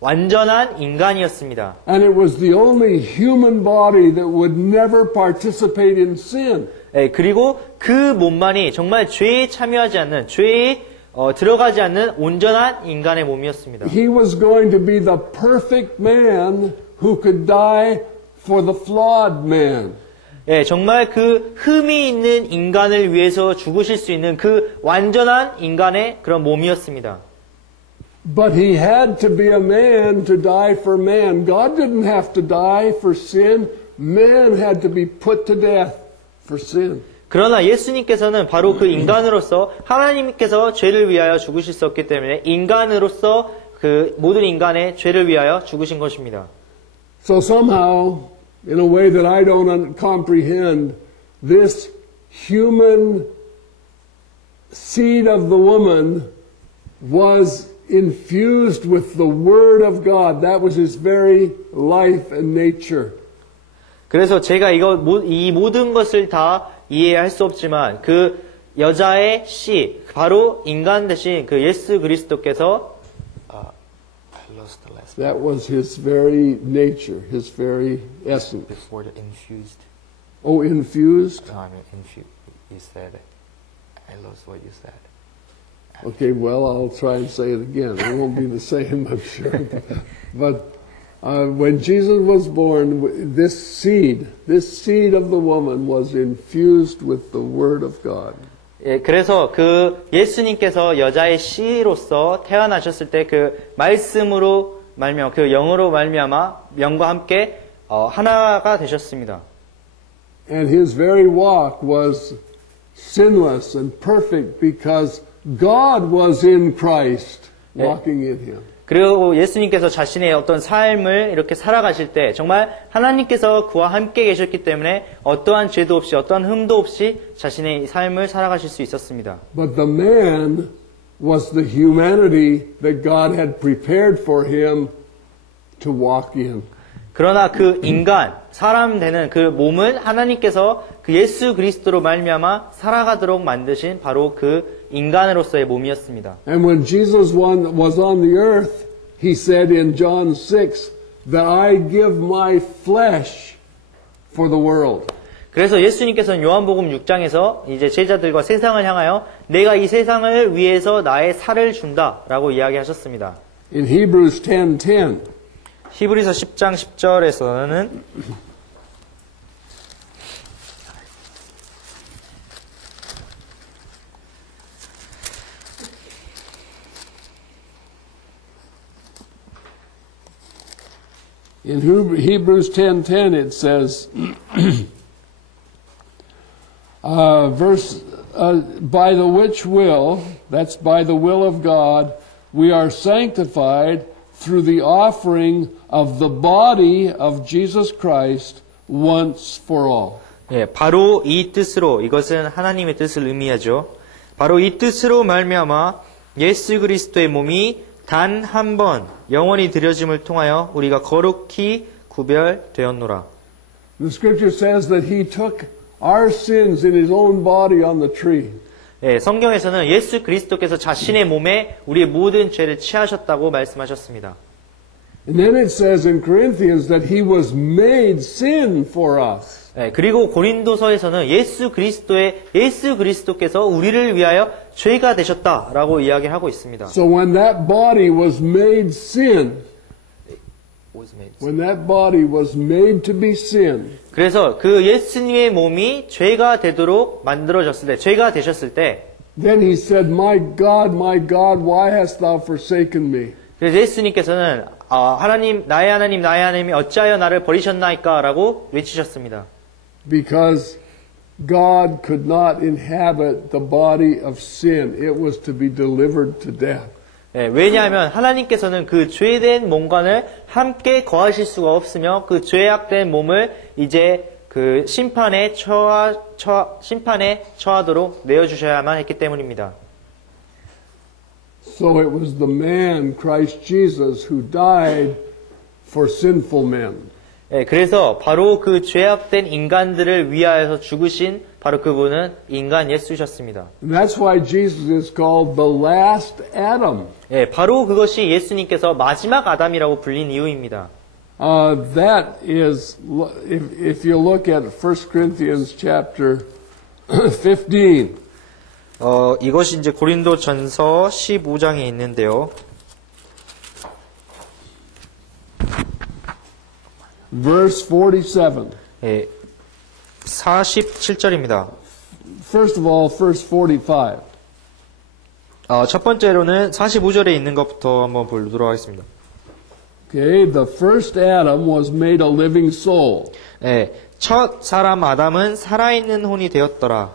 완전한 인간이었습니다. And it was the only human body that would never participate in sin. 예, 그리고 그 몸만이 정말 죄에 참여하지 않는, 죄에 들어가지 않는 온전한 인간의 몸이었습니다. He was going to be the perfect man who could die for the flawed man. 예, 정말 그 흠이 있는 인간을 위해서 죽으실 수 있는 그 완전한 인간의 그런 몸이었습니다. But he had to be a man to die for man. God didn't have to die for sin. Man had to be put to death for sin. 그러나 예수님께서는 바로 그 인간으로서 하나님께서 죄를 위하여 죽으실 수 없기 때문에 인간으로서 그 모든 인간의 죄를 위하여 죽으신 것입니다. So somehow, in a way that I don't comprehend, this human seed of the woman was infused with the Word of God. That was his very life and nature. 그래서 제가 이 모든 것을 다 이해할 수 없지만 그 여자의 씨, 바로 인간 대신 그 예수 그리스도께서 That was his very nature, his very essence. Before the infused. Oh, infused? No, I mean infused. You said, I lost what you said. Okay, well, I'll try and say it again. It won't be the same, I'm sure. But when Jesus was born, this seed of the woman was infused with the Word of God. 예, 그래서 그 예수님께서 여자의 씨로서 태어나셨을 때 그 말씀으로 말미암아 그 영으로 말미암아 영과 함께 하나가 되셨습니다. And his very walk was sinless and perfect because God was in Christ, walking in him. 그리고 예수님께서 자신의 어떤 삶을 이렇게 살아가실 때 정말 하나님께서 그와 함께 계셨기 때문에 어떠한 죄도 없이 어떠한 흠도 없이 자신의 삶을 살아가실 수 있었습니다. But the man was the humanity that God had prepared for him to walk in. 그러나 그 인간, 사람 되는 그 몸은 하나님께서 그 예수 그리스도로 말미암아 살아가도록 만드신 바로 그 인간으로서의 몸이었습니다. And when Jesus was on the earth, he said in John 6 that I give my flesh for the world. 그래서 예수님께서는 요한복음 6장에서 이제 제자들과 세상을 향하여 내가 이 세상을 위해서 나의 살을 준다라고 이야기하셨습니다. In Hebrews 10:10, 히브리서 10장 10절에서는 in Hebrews 10:10 it says, by the which will, that's by the will of God, we are sanctified through the offering of the body of Jesus Christ once for all. 예, 바로 이 뜻으로 이것은 하나님의 뜻을 의미하죠. 바로 이 뜻으로 말미암아 예수 그리스도의 몸이 단 한 번 영원히 드려짐을 통하여 우리가 거룩히 구별되었노라. The scripture says that he took our sins in his own body on the tree. 예, 성경에서는 예수 그리스도께서 자신의 몸에 우리의 모든 죄를 치하셨다고 말씀하셨습니다. And then it says in Corinthians that he was made sin for us. 예, 그리고 고린도서에서는 예수 그리스도께서 우리를 위하여 죄가 되셨다라고 이야기하고 있습니다. So when that body was made sin, when that body was made to be sin, 그래서 그 예수님의 몸이 죄가 되도록 만들어졌을 때, 죄가 되셨을 때, then he said, my God, why hast thou forsaken me? 그래서 예수님께서는 나의 하나님이 어찌하여 나를 버리셨나이까? 라고 외치셨습니다. Because God could not inhabit the body of sin. It was to be delivered to death. 예, 왜냐하면 하나님께서는 그 죄된 몸관을 함께 거하실 수가 없으며 그 죄악된 몸을 이제 그 심판에 처하도록 내어주셔야만 했기 때문입니다. So it was the man, Christ Jesus, who died for sinful men. 예, 그래서 바로 그 죄악된 인간들을 위하여서 죽으신 바로 그분은 인간 예수셨습니다. And that's why Jesus is called the last Adam. 예, 바로 그것이 예수님께서 마지막 아담이라고 불린 이유입니다. That is, if you look at 1 Corinthians chapter 15, 이것이 이제 고린도전서 15장에 있는데요. verse 47. 예, 47절입니다. First of all, verse 45. 첫 번째로는 45절에 있는 것부터 한번 보도록 하겠습니다. Okay, the first Adam was made a living soul. 예, 첫 사람 아담은 살아있는 혼이 되었더라.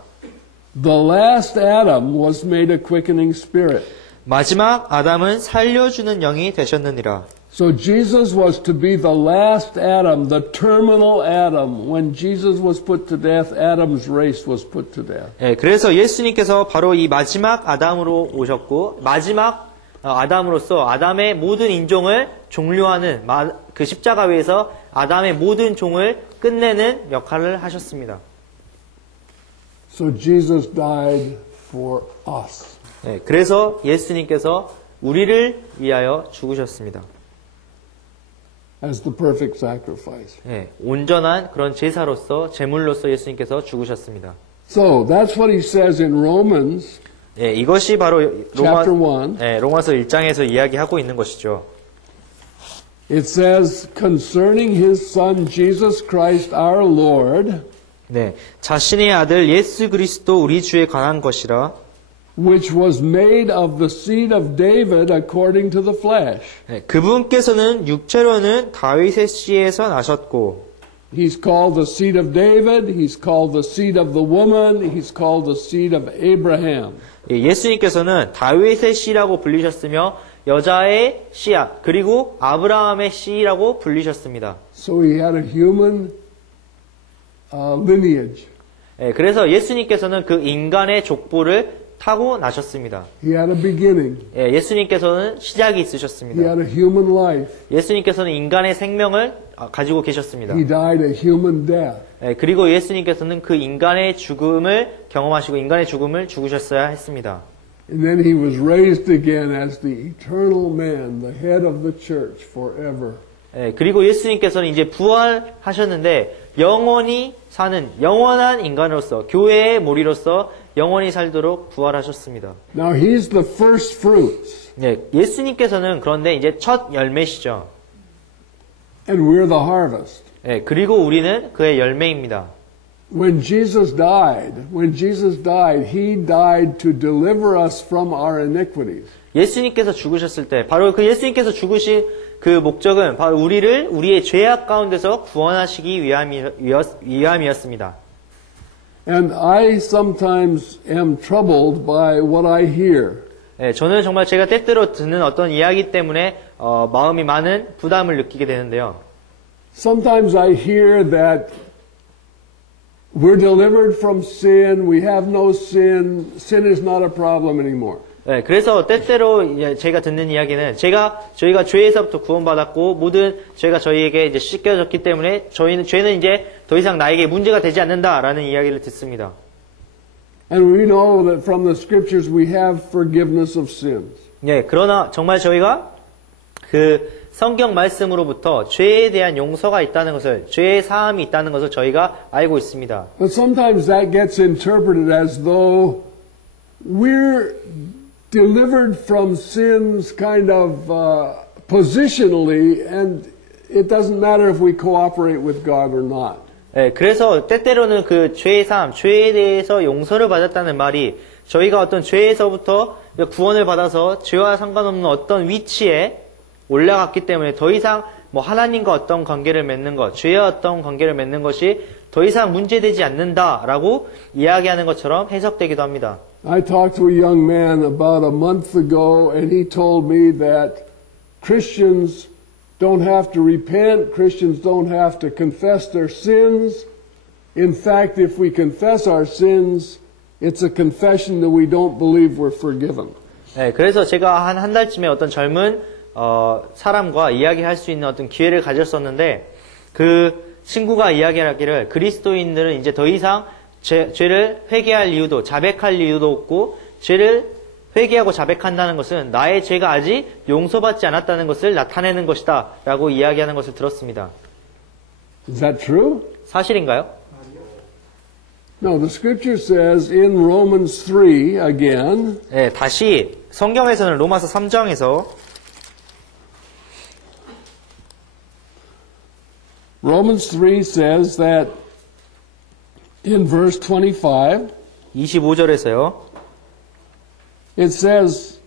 The last Adam was made a quickening spirit. 마지막 아담은 살려주는 영이 되셨느니라. So Jesus was to be the last Adam, the terminal Adam. When Jesus was put to death, Adam's race was put to death. 예, 그래서 예수님께서 바로 이 마지막 아담으로 오셨고 마지막 아담으로서 아담의 모든 인종을 종료하는 그 십자가 위에서 아담의 모든 종을 끝내는 역할을 하셨습니다. So Jesus died for us. 예, 그래서 예수님께서 우리를 위하여 죽으셨습니다. As the perfect sacrifice. 예, 온전한 그런 제사로서 제물로서 예수님께서 죽으셨습니다. So that's what he says in Romans 예, 이것이 바로 chapter 1. 로마서 1장에서 이야기하고 있는 것이죠. It says concerning his son Jesus Christ our Lord, 네, 자신의 아들 예수 그리스도 우리 주에 관한 것이라. which was made of the seed of David according to the flesh. 네, 그분께서는 육체로는 다윗의 씨에서 나셨고, He's called the seed of David, he's called the seed of the woman, he's called the seed of Abraham. 예, 예수님께서는 다윗의 씨라고 불리셨으며 여자의 씨앗 그리고 아브라함의 씨라고 불리셨습니다. So he had a human lineage. 예, 그래서 예수님께서는 그 인간의 족보를 타고 나셨습니다. He had a beginning. 예, 예수님께서는 시작이 He 있으셨습니다. had a human life. 예수님께서는 인간의 생명을 가지고 계셨습니다. He died a human death. 예, 그리고 예수님께서는 그 인간의 죽음을 경험하시고 인간의 죽음을 죽으셨어야 했습니다. And then he was raised again as the eternal man, the head of the church forever. 예, 그리고 예수님께서는 이제 부활하셨는데 영원히 사는 영원한 인간으로서 교회의 모리로서 영원히 살도록 부활하셨습니다. Now he's the first fruits, 예, 예수님께서는 그런데 이제 첫 열매시죠. and we're the harvest. 예, 그리고 우리는 그의 열매입니다. When Jesus died, he died to deliver us from our iniquities. 예수님께서 죽으셨을 때 바로 그 예수님께서 죽으신 그 목적은 바로 우리를 우리의 죄악 가운데서 구원하시기 위함이었습니다. And I sometimes am troubled by what I hear. 예, 저는 정말 제가 때때로 듣는 어떤 이야기 때문에 마음이 많은 부담을 느끼게 되는데요. Sometimes I hear that we're delivered from sin, we have no sin, sin is not a problem anymore. 네, 그래서 때때로 제가 듣는 이야기는 저희가 죄에서부터 구원받았고 모든 죄가 저희에게 이제 씻겨졌기 때문에 죄는 이제 더 이상 나에게 문제가 되지 않는다라는 이야기를 듣습니다. And we know that from the scriptures we have forgiveness of sins. 네, 그러나 정말 저희가 그 성경 말씀으로부터 죄에 대한 용서가 있다는 것을, 죄의 사함이 있다는 것을 저희가 알고 있습니다. But sometimes that gets interpreted as though we're delivered from sins kind of positionally, and it doesn't matter if we cooperate with God or not. 네, 그래서 때때로는 그 죄의 사함, 죄에 대해서 용서를 받았다는 말이 저희가 어떤 죄에서부터 구원을 받아서 죄와 상관없는 어떤 위치에 올라갔기 때문에 더 이상 뭐 하나님과 어떤 관계를 맺는 것, 죄와 어떤 관계를 맺는 것이 더 이상 문제되지 않는다라고 이야기하는 것처럼 해석되기도 합니다. I talked to a young man about a month ago, and he told me that Christians don't have to repent, Christians don't have to confess their sins. In fact, if we confess our sins, it's a confession that we don't believe we're forgiven. 네, 그래서 제가 한 달쯤에 어떤 젊은 사람과 이야기할 수 있는 어떤 기회를 가졌었는데 그 친구가 이야기하기를 그리스도인들은 이제 더 이상 죄를 회개할 이유도 자백할 이유도 없고 죄를 회개하고 자백한다는 것은 나의 죄가 아직 용서받지 않았다는 것을 나타내는 것이다 라고 이야기하는 것을 들었습니다. Is that true? 사실인가요? No, the scripture says in Romans 3 again, 네, 다시 성경에서는 로마서 3장에서 Romans 3 says that in verse 25, 25절에서요. it says,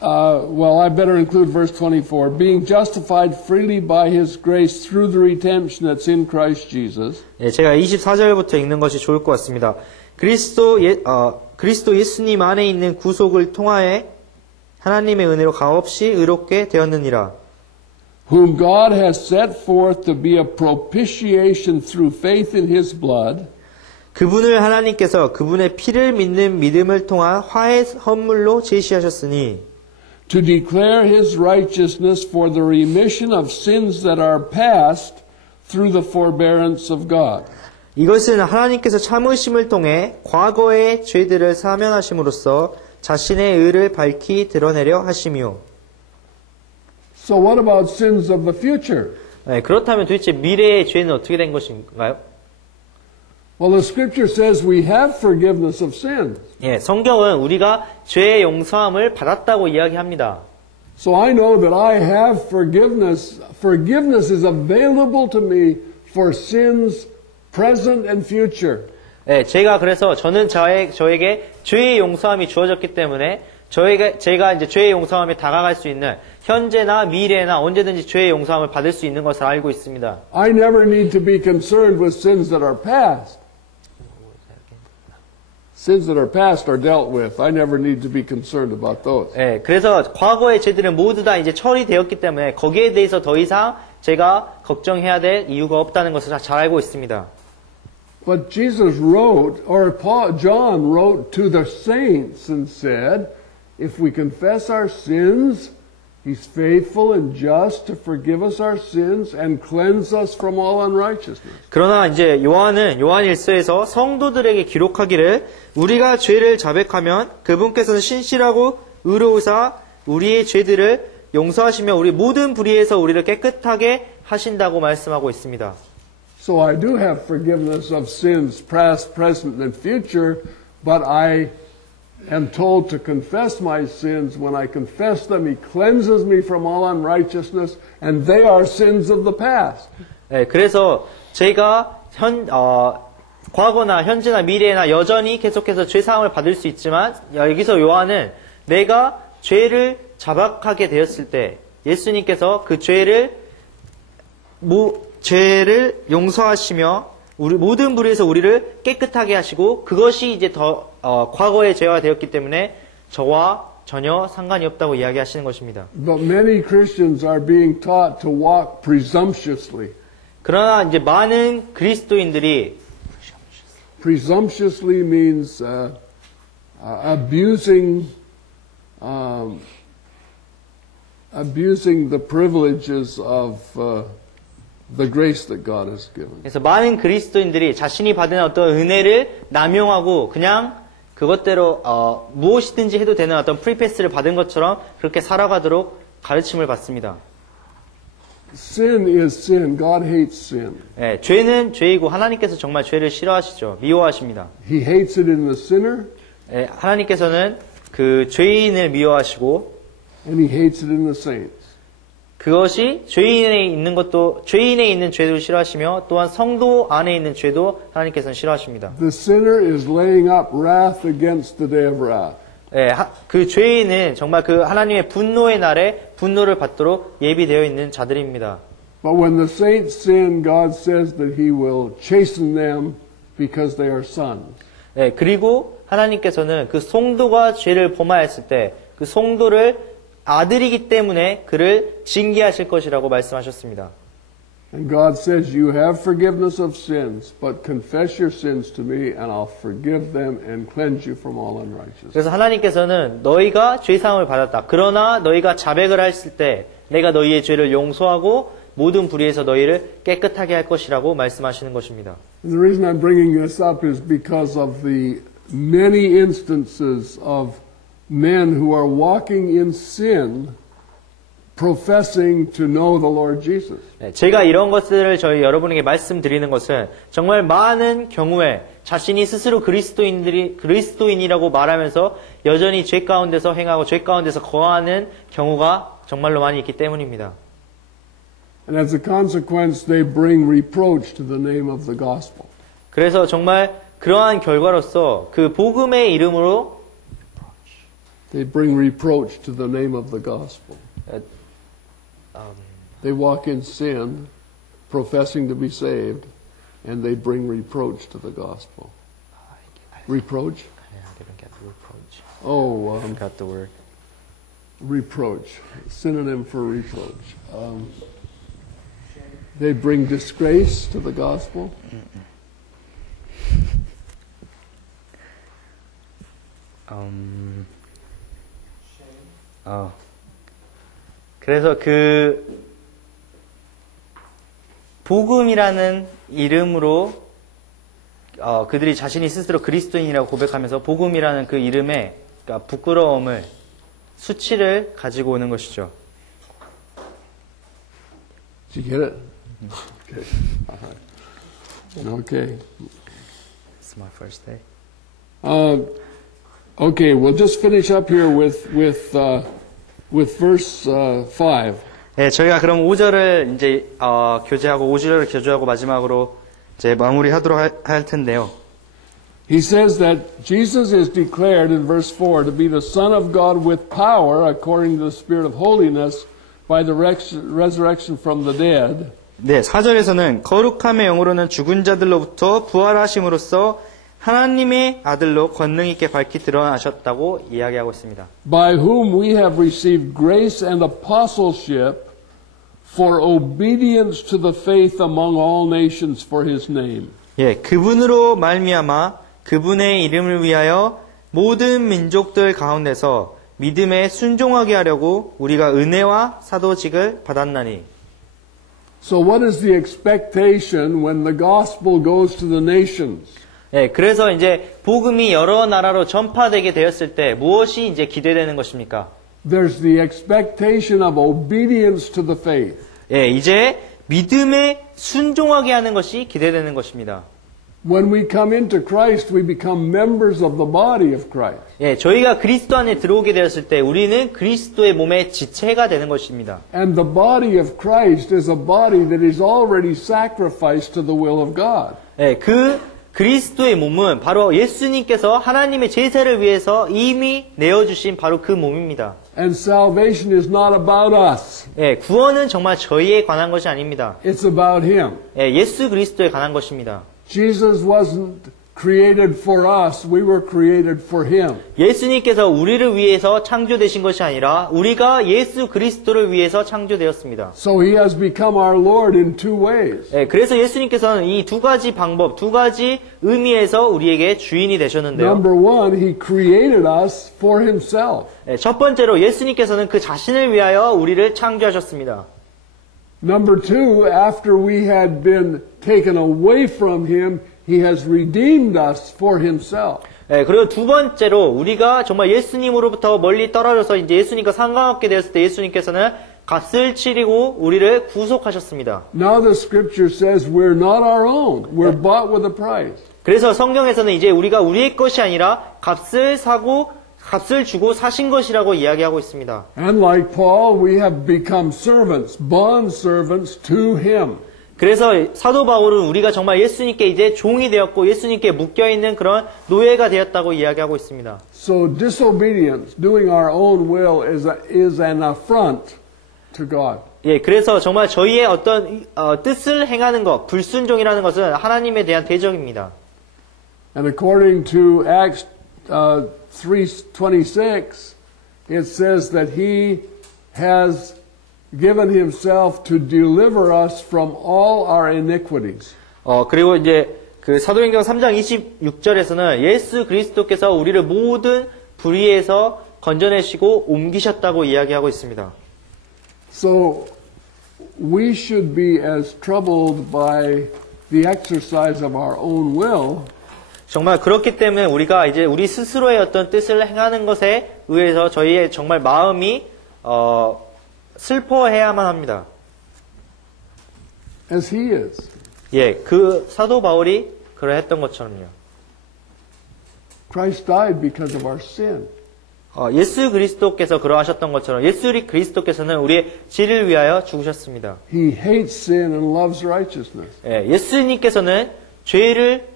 well, I better include verse 24, being justified freely by his grace through the redemption that's in Christ Jesus. 네, 제가 24절부터 읽는 것이 좋을 것 같습니다. 그리스도 예수님 안에 있는 구속을 통하여 하나님의 은혜로 값없이 의롭게 되었느니라. Whom God has set forth to be a propitiation through faith in his blood, 그분을 하나님께서 그분의 피를 믿는 믿음을 통한 화해 헌물로 제시하셨으니 to declare his righteousness for the remission of sins that are past through the forbearance of God. 이것은 하나님께서 참으심을 통해 과거의 죄들을 사면하심으로써 자신의 의를 밝히 드러내려 하심이요. So what about sins of the future? 네, 그렇다면 도대체 미래의 죄는 어떻게 된 것인가요? Well, the scripture says we have forgiveness of sins. 예, 성경은 우리가 죄의 용서함을 받았다고 이야기합니다. So I know that I have forgiveness. Forgiveness is available to me for sins present and future. 예, 제가 그래서 저는 저에게 죄의 용서함이 주어졌기 때문에 제가 이제 죄의 용서함에 다가갈 수 있는 현재나 미래나 언제든지 죄의 용서함을 받을 수 있는 것을 알고 있습니다. I never need to be concerned with sins that are past. Sins that are past are dealt with. I never need to be concerned about those. 예, 그래서 과거의 죄들은 모두 다 이제 처리되었기 때문에 거기에 대해서 더 이상 제가 걱정해야 될 이유가 없다는 것을 잘 알고 있습니다. But Jesus wrote, or John wrote to the saints and said, if we confess our sins, He's faithful and just to forgive us our sins and cleanse us from all unrighteousness. 그러나 이제 요한은 요한일서에서 성도들에게 기록하기를 우리가 죄를 자백하면 그분께서는 신실하고 의로우사 우리의 죄들을 용서하시며 우리 모든 불의에서 우리를 깨끗하게 하신다고 말씀하고 있습니다. So I do have forgiveness of sins, past, present, and future, but I am told to confess my sins. When I confess them, He cleanses me from all unrighteousness, and they are sins of the past. 네, 그래서 제가 과거나 현재나 미래나 여전히 계속해서 죄사함을 받을 수 있지만 여기서 요한은 내가 죄를 자박하게 되었을 때 예수님께서 그 죄를 용서하시며 우리 모든 불의에서 우리를 깨끗하게 하시고 그것이 이제 과거의 죄가 되었기 때문에 저와 전혀 상관이 없다고 이야기하시는 것입니다. But many Christians are being taught to walk presumptuously. 그러나 이제 많은 그리스도인들이 Presumptuously means abusing the privileges of the grace that God has given. 그래서 많은 그리스도인들이 자신이 받은 어떤 은혜를 남용하고 그냥 그것대로 무엇이든지 해도 되는 어떤 프리패스를 받은 것처럼 그렇게 살아가도록 가르침을 받습니다. Sin is sin. God hates sin. 네, 죄는 죄이고 하나님께서 정말 죄를 싫어하시죠. 미워하십니다. He hates it in the sinner, 네, 하나님께서는 그 죄인을 미워하시고 and He hates it in the saints. 그것이 죄인에 있는 죄도 싫어하시며 또한 성도 안에 있는 죄도 하나님께서는 싫어하십니다. The sinner is laying up wrath against the day of wrath. 네, 그 죄인은 정말 그 하나님의 분노의 날에 분노를 받도록 예비되어 있는 자들입니다. But when the saints sin, God says that He will chasten them because they are sons. 네, 그리고 하나님께서는 그 성도가 죄를 범하였을 때 그 성도를 아들이기 때문에 그를 징계하실 것이라고 말씀하셨습니다. And God says, you have forgiveness of sins, but confess your sins to me and I'll forgive them and cleanse you from all unrighteousness. 그래서 하나님께서는 너희가 죄사함을 받았다. 그러나 너희가 자백을 했을 때 내가 너희의 죄를 용서하고 모든 불의에서 너희를 깨끗하게 할 것이라고 말씀하시는 것입니다. And the reason I'm bringing this up is because of the many instances of men who are walking in sin, professing to know the Lord Jesus. 제가 이런 것들을 저희 여러분에게 말씀드리는 것은 정말 많은 경우에 자신이 스스로 그리스도인이라고 말하면서 여전히 죄 가운데서 행하고 죄 가운데서 거하는 경우가 정말로 많이 있기 때문입니다. And as a consequence, they bring reproach to the name of the gospel. 그래서 정말 그러한 결과로서 그 복음의 이름으로 They bring reproach to the name of the gospel. They walk in sin, professing to be saved, and they bring reproach to the gospel. Reproach? I didn't get reproach. Oh, I forgot the word. reproach, synonym for reproach. They bring disgrace to the gospel. 그래서 그 복음이라는 이름으로 그들이 자신이 스스로 그리스도인이라고 고백하면서 복음이라는 그 이름에 그러니까 부끄러움을 수치를 가지고 오는 것이죠. Did you get it? Okay. Okay. It's my first day. Okay, we'll just finish up here with verse 5. 네, 저희가 그럼 5절을 이제 교제하고 5절을 교제하고 마지막으로 이제 마무리하도록 할 텐데요. He says that Jesus is declared in verse 4 to be the Son of God with power according to the Spirit of holiness by the resurrection from the dead. 네, 4절에서는 거룩함의 영으로는 죽은 자들로부터 부활하심으로써 하나님의 아들로 권능 있게 밝히 드러나셨다고 이야기하고 있습니다. By whom we have received grace and apostleship for obedience to the faith among all nations for his name. 예, 그분으로 말미암아 그분의 이름을 위하여 모든 민족들 가운데서 믿음에 순종하게 하려고 우리가 은혜와 사도직을 받았나니. So what is the expectation when the gospel goes to the nations? 예, 그래서 이제 복음이 여러 나라로 전파되게 되었을 때 무엇이 이제 기대되는 것입니까? There's the expectation of obedience to the faith. 예, 이제 믿음에 순종하게 하는 것이 기대되는 것입니다. When we come into Christ, we become members of the body of Christ. 예, 저희가 그리스도 안에 들어오게 되었을 때 우리는 그리스도의 몸의 지체가 되는 것입니다. And the body of Christ is a body that is already sacrificed to the will of God. 예, 그 그리스도의 몸은 바로 예수님께서 하나님의 제사를 위해서 이미 내어주신 바로 그 몸입니다. And salvation is not about us. 예, 구원은 정말 저희에 관한 것이 아닙니다. It's about Him. 예, 예수 그리스도에 관한 것입니다. Jesus wasn't created for us. We were created for Him. 예수님께서 우리를 위해서 창조되신 것이 아니라 우리가 예수 그리스도를 위해서 창조되었습니다. So He has become our Lord in two ways. 예, 그래서 예수님께서는 이 두 가지 방법, 두 가지 의미에서 우리에게 주인이 되셨는데요. Number one, He created us for Himself. 예, 첫 번째로 예수님께서는 그 자신을 위하여 우리를 창조하셨습니다. Number two, after we had been taken away from Him, He has redeemed us for Himself. 예, 그리고 두 번째로 우리가 정말 예수님으로부터 멀리 떨어져서 이제 예수님과 상관없게 되었을 때 예수님께서는 값을 치르고 우리를 구속하셨습니다. Now the Scripture says we're not our own. We're bought with a price. 그래서 성경에서는 이제 우리가 우리의 것이 아니라 값을 주고 사신 것이라고 이야기하고 있습니다. And like Paul, we have become servants, bond servants to Him. 그래서 사도 바울은 우리가 정말 예수님께 이제 종이 되었고 예수님께 묶여있는 그런 노예가 되었다고 이야기하고 있습니다. So disobedience, doing our own will, is an affront to God. 예, 그래서 정말 저희의 어떤 뜻을 행하는 것, 불순종이라는 것은 하나님에 대한 대적입니다. And according to Acts 3:26, it says that He has given Himself to deliver us from all our iniquities. 그리고 이제 그 사도행전 3장 26절에서는 예수 그리스도께서 우리를 모든 불의에서 건져내시고 옮기셨다고 이야기하고 있습니다. So we should be as troubled by the exercise of our own will 정말 그렇기 때문에 우리가 이제 우리 스스로의 어떤 뜻을 행하는 것에 의해서 저희의 정말 마음이 슬퍼해야만 합니다. as he is. 예, 그 사도 바울이 그러했던 것처럼요. Christ died because of our sin. 예수 그리스도께서 그러하셨던 것처럼 예수 그리스도께서는 우리의 죄를 위하여 죽으셨습니다. He hates sin and loves righteousness. 예, 예수님께서는 죄를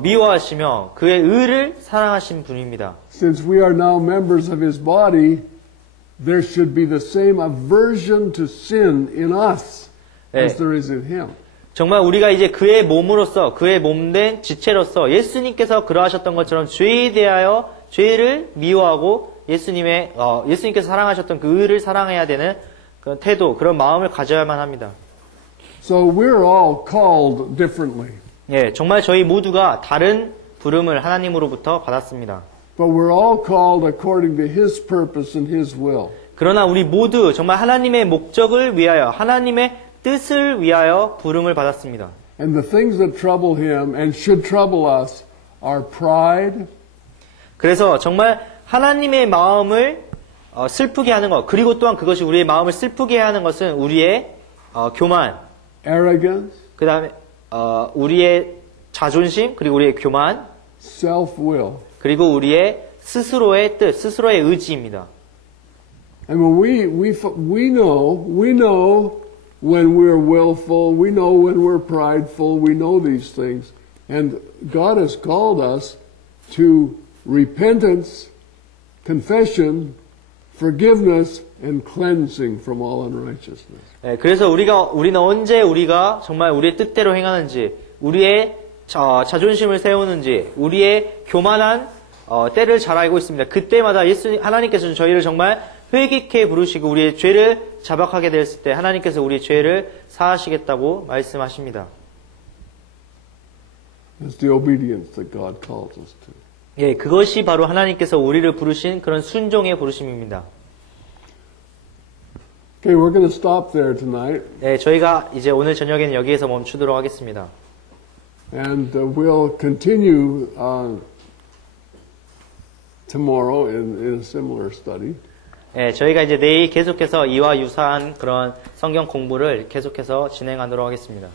미워하시며 그의 의를 사랑하신 분입니다. Since we are now members of his body, there should be the same aversion to sin in us as there is in him. 정말 우리가 이제 그의 몸으로서 그의 몸된 지체로서 예수님께서 그러하셨던 것처럼 죄에 대하여 죄를 미워하고 예수님께서 사랑하셨던 그 의를 사랑해야 되는 그런 태도, 그런 마음을 가져야만 합니다. So we're all called differently. 예, 정말 저희 모두가 다른 부름을 하나님으로부터 받았습니다. But we're all called according to his purpose and his will. 그러나 우리 모두 정말 하나님의 목적을 위하여, 하나님의 뜻을 위하여 부름을 받았습니다. And the things that trouble him and should trouble us are pride, 그래서 정말 하나님의 마음을 슬프게 하는 것, 그리고 또한 그것이 우리의 마음을 슬프게 하는 것은 우리의 교만, arrogance, 그 다음에 우리의 자존심, 그리고 우리의 교만, self-will. 그리고 우리의 스스로의 뜻, 스스로의 의지입니다. I mean, we know when we're willful, we know when we're prideful, we know these things. And God has called us to repentance, confession, forgiveness, and cleansing from all unrighteousness. 네, 그래서 우리는 언제 우리가 정말 우리의 뜻대로 행하는지, 우리의 자존심을 세우는지, 우리의 교만한 때를 잘 알고 있습니다. 그때마다 하나님께서는 저희를 정말 회개케 부르시고 우리의 죄를 자박하게 됐을 때 하나님께서 우리의 죄를 사하시겠다고 말씀하십니다. It's the obedience that God calls us to. 예, 그것이 바로 하나님께서 우리를 부르신 그런 순종의 부르심입니다. Okay, we're going to stop there tonight. 네, 저희가 이제 오늘 저녁에는 여기에서 멈추도록 하겠습니다. And we'll continue tomorrow in a similar study. 네, 저희가 이제 내일 계속해서 이와 유사한 그런 성경 공부를 계속해서 진행하도록 하겠습니다.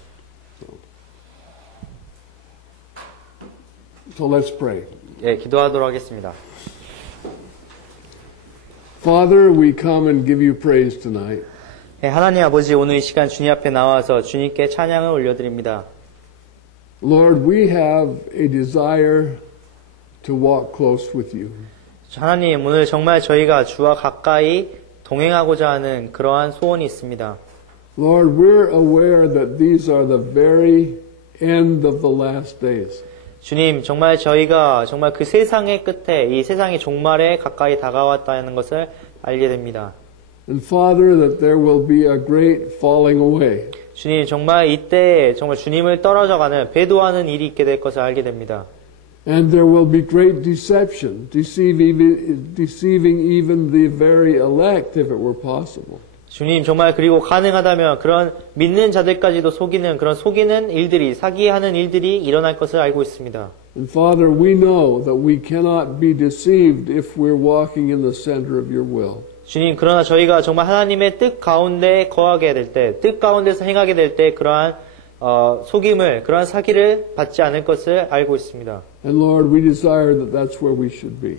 So let's pray. 예, 기도하도록 하겠습니다. Father, we come and give you praise tonight. 네, 하나님 아버지, 오늘 이 시간 주님 앞에 나와서 주님께 찬양을 올려드립니다. Lord, we have a desire to walk close with you. 하나님, 오늘 정말 저희가 주와 가까이 동행하고자 하는 그러한 소원이 있습니다. Lord, we're aware that these are the very end of the last days. 주님, 정말 저희가 정말 그 세상의 끝에, 이 세상의 종말에 가까이 다가왔다는 것을 알게 됩니다. And Father, that there will be a great falling away. 주님, 정말 이때 정말 주님을 떨어져가는, 배도하는 일이 있게 될 것을 알게 됩니다. And there will be great deception, deceiving even the very elect if it were possible. 주님, 정말 그리고 가능하다면 그런 믿는 자들까지도 속이는 그런 속이는 일들이, 사기하는 일들이 일어날 것을 알고 있습니다. And Father, we know that we cannot be deceived if we're walking in the center of your will. 주님, 그러나 저희가 정말 하나님의 뜻 가운데 거하게 될 때, 뜻 가운데서 행하게 될 때 그러한 속임을, 그러한 사기를 받지 않을 것을 알고 있습니다. And Lord, we desire that that's where we should be.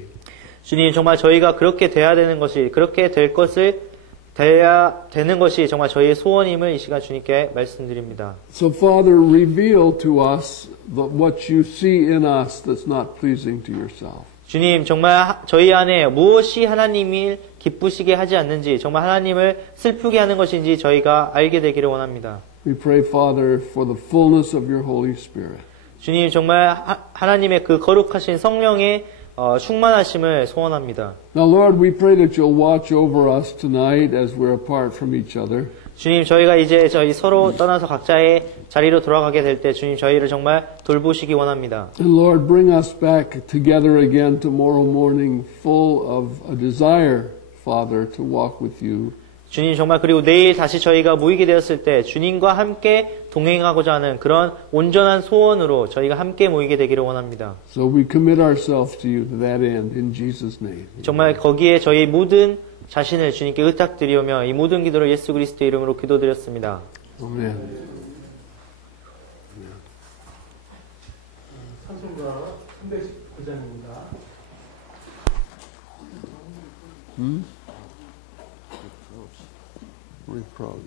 주님, 정말 저희가 그렇게 돼야 되는 것이, 그렇게 될 것을 돼야 되는 것이 정말 저희의 소원임을 이 시간 주님께 말씀드립니다. So Father, reveal to us what you see in us that's not pleasing to yourself. 주님, 정말 저희 안에 무엇이 하나님을 기쁘시게 하지 않는지, 정말 하나님을 슬프게 하는 것인지 저희가 알게 되기를 원합니다. We pray, Father, for the fullness of your Holy Spirit. 주님, 정말 하나님의 그 거룩하신 성령의 충만하심을 소원합니다. Now, Lord, we pray that you'll watch over us tonight as we're apart from each other. 주님, 저희가 이제 저희 서로 떠나서 각자의 자리로 돌아가게 될 때 주님 저희를 정말 돌보시기 원합니다. And Lord, bring us back together again tomorrow morning full of a desire, Father, to walk with you 주님 정말 그리고 내일 다시 저희가 모이게 되었을 때 주님과 함께 동행하고자 하는 그런 온전한 소원으로 저희가 함께 모이게 되기를 원합니다. So we commit ourselves to you to that end in Jesus' name. 정말 거기에 저희 모든 자신을 주님께 의탁드리오며 이 모든 기도를 예수 그리스도의 이름으로 기도드렸습니다. Amen. 찬송가 319장입니다. We're proud.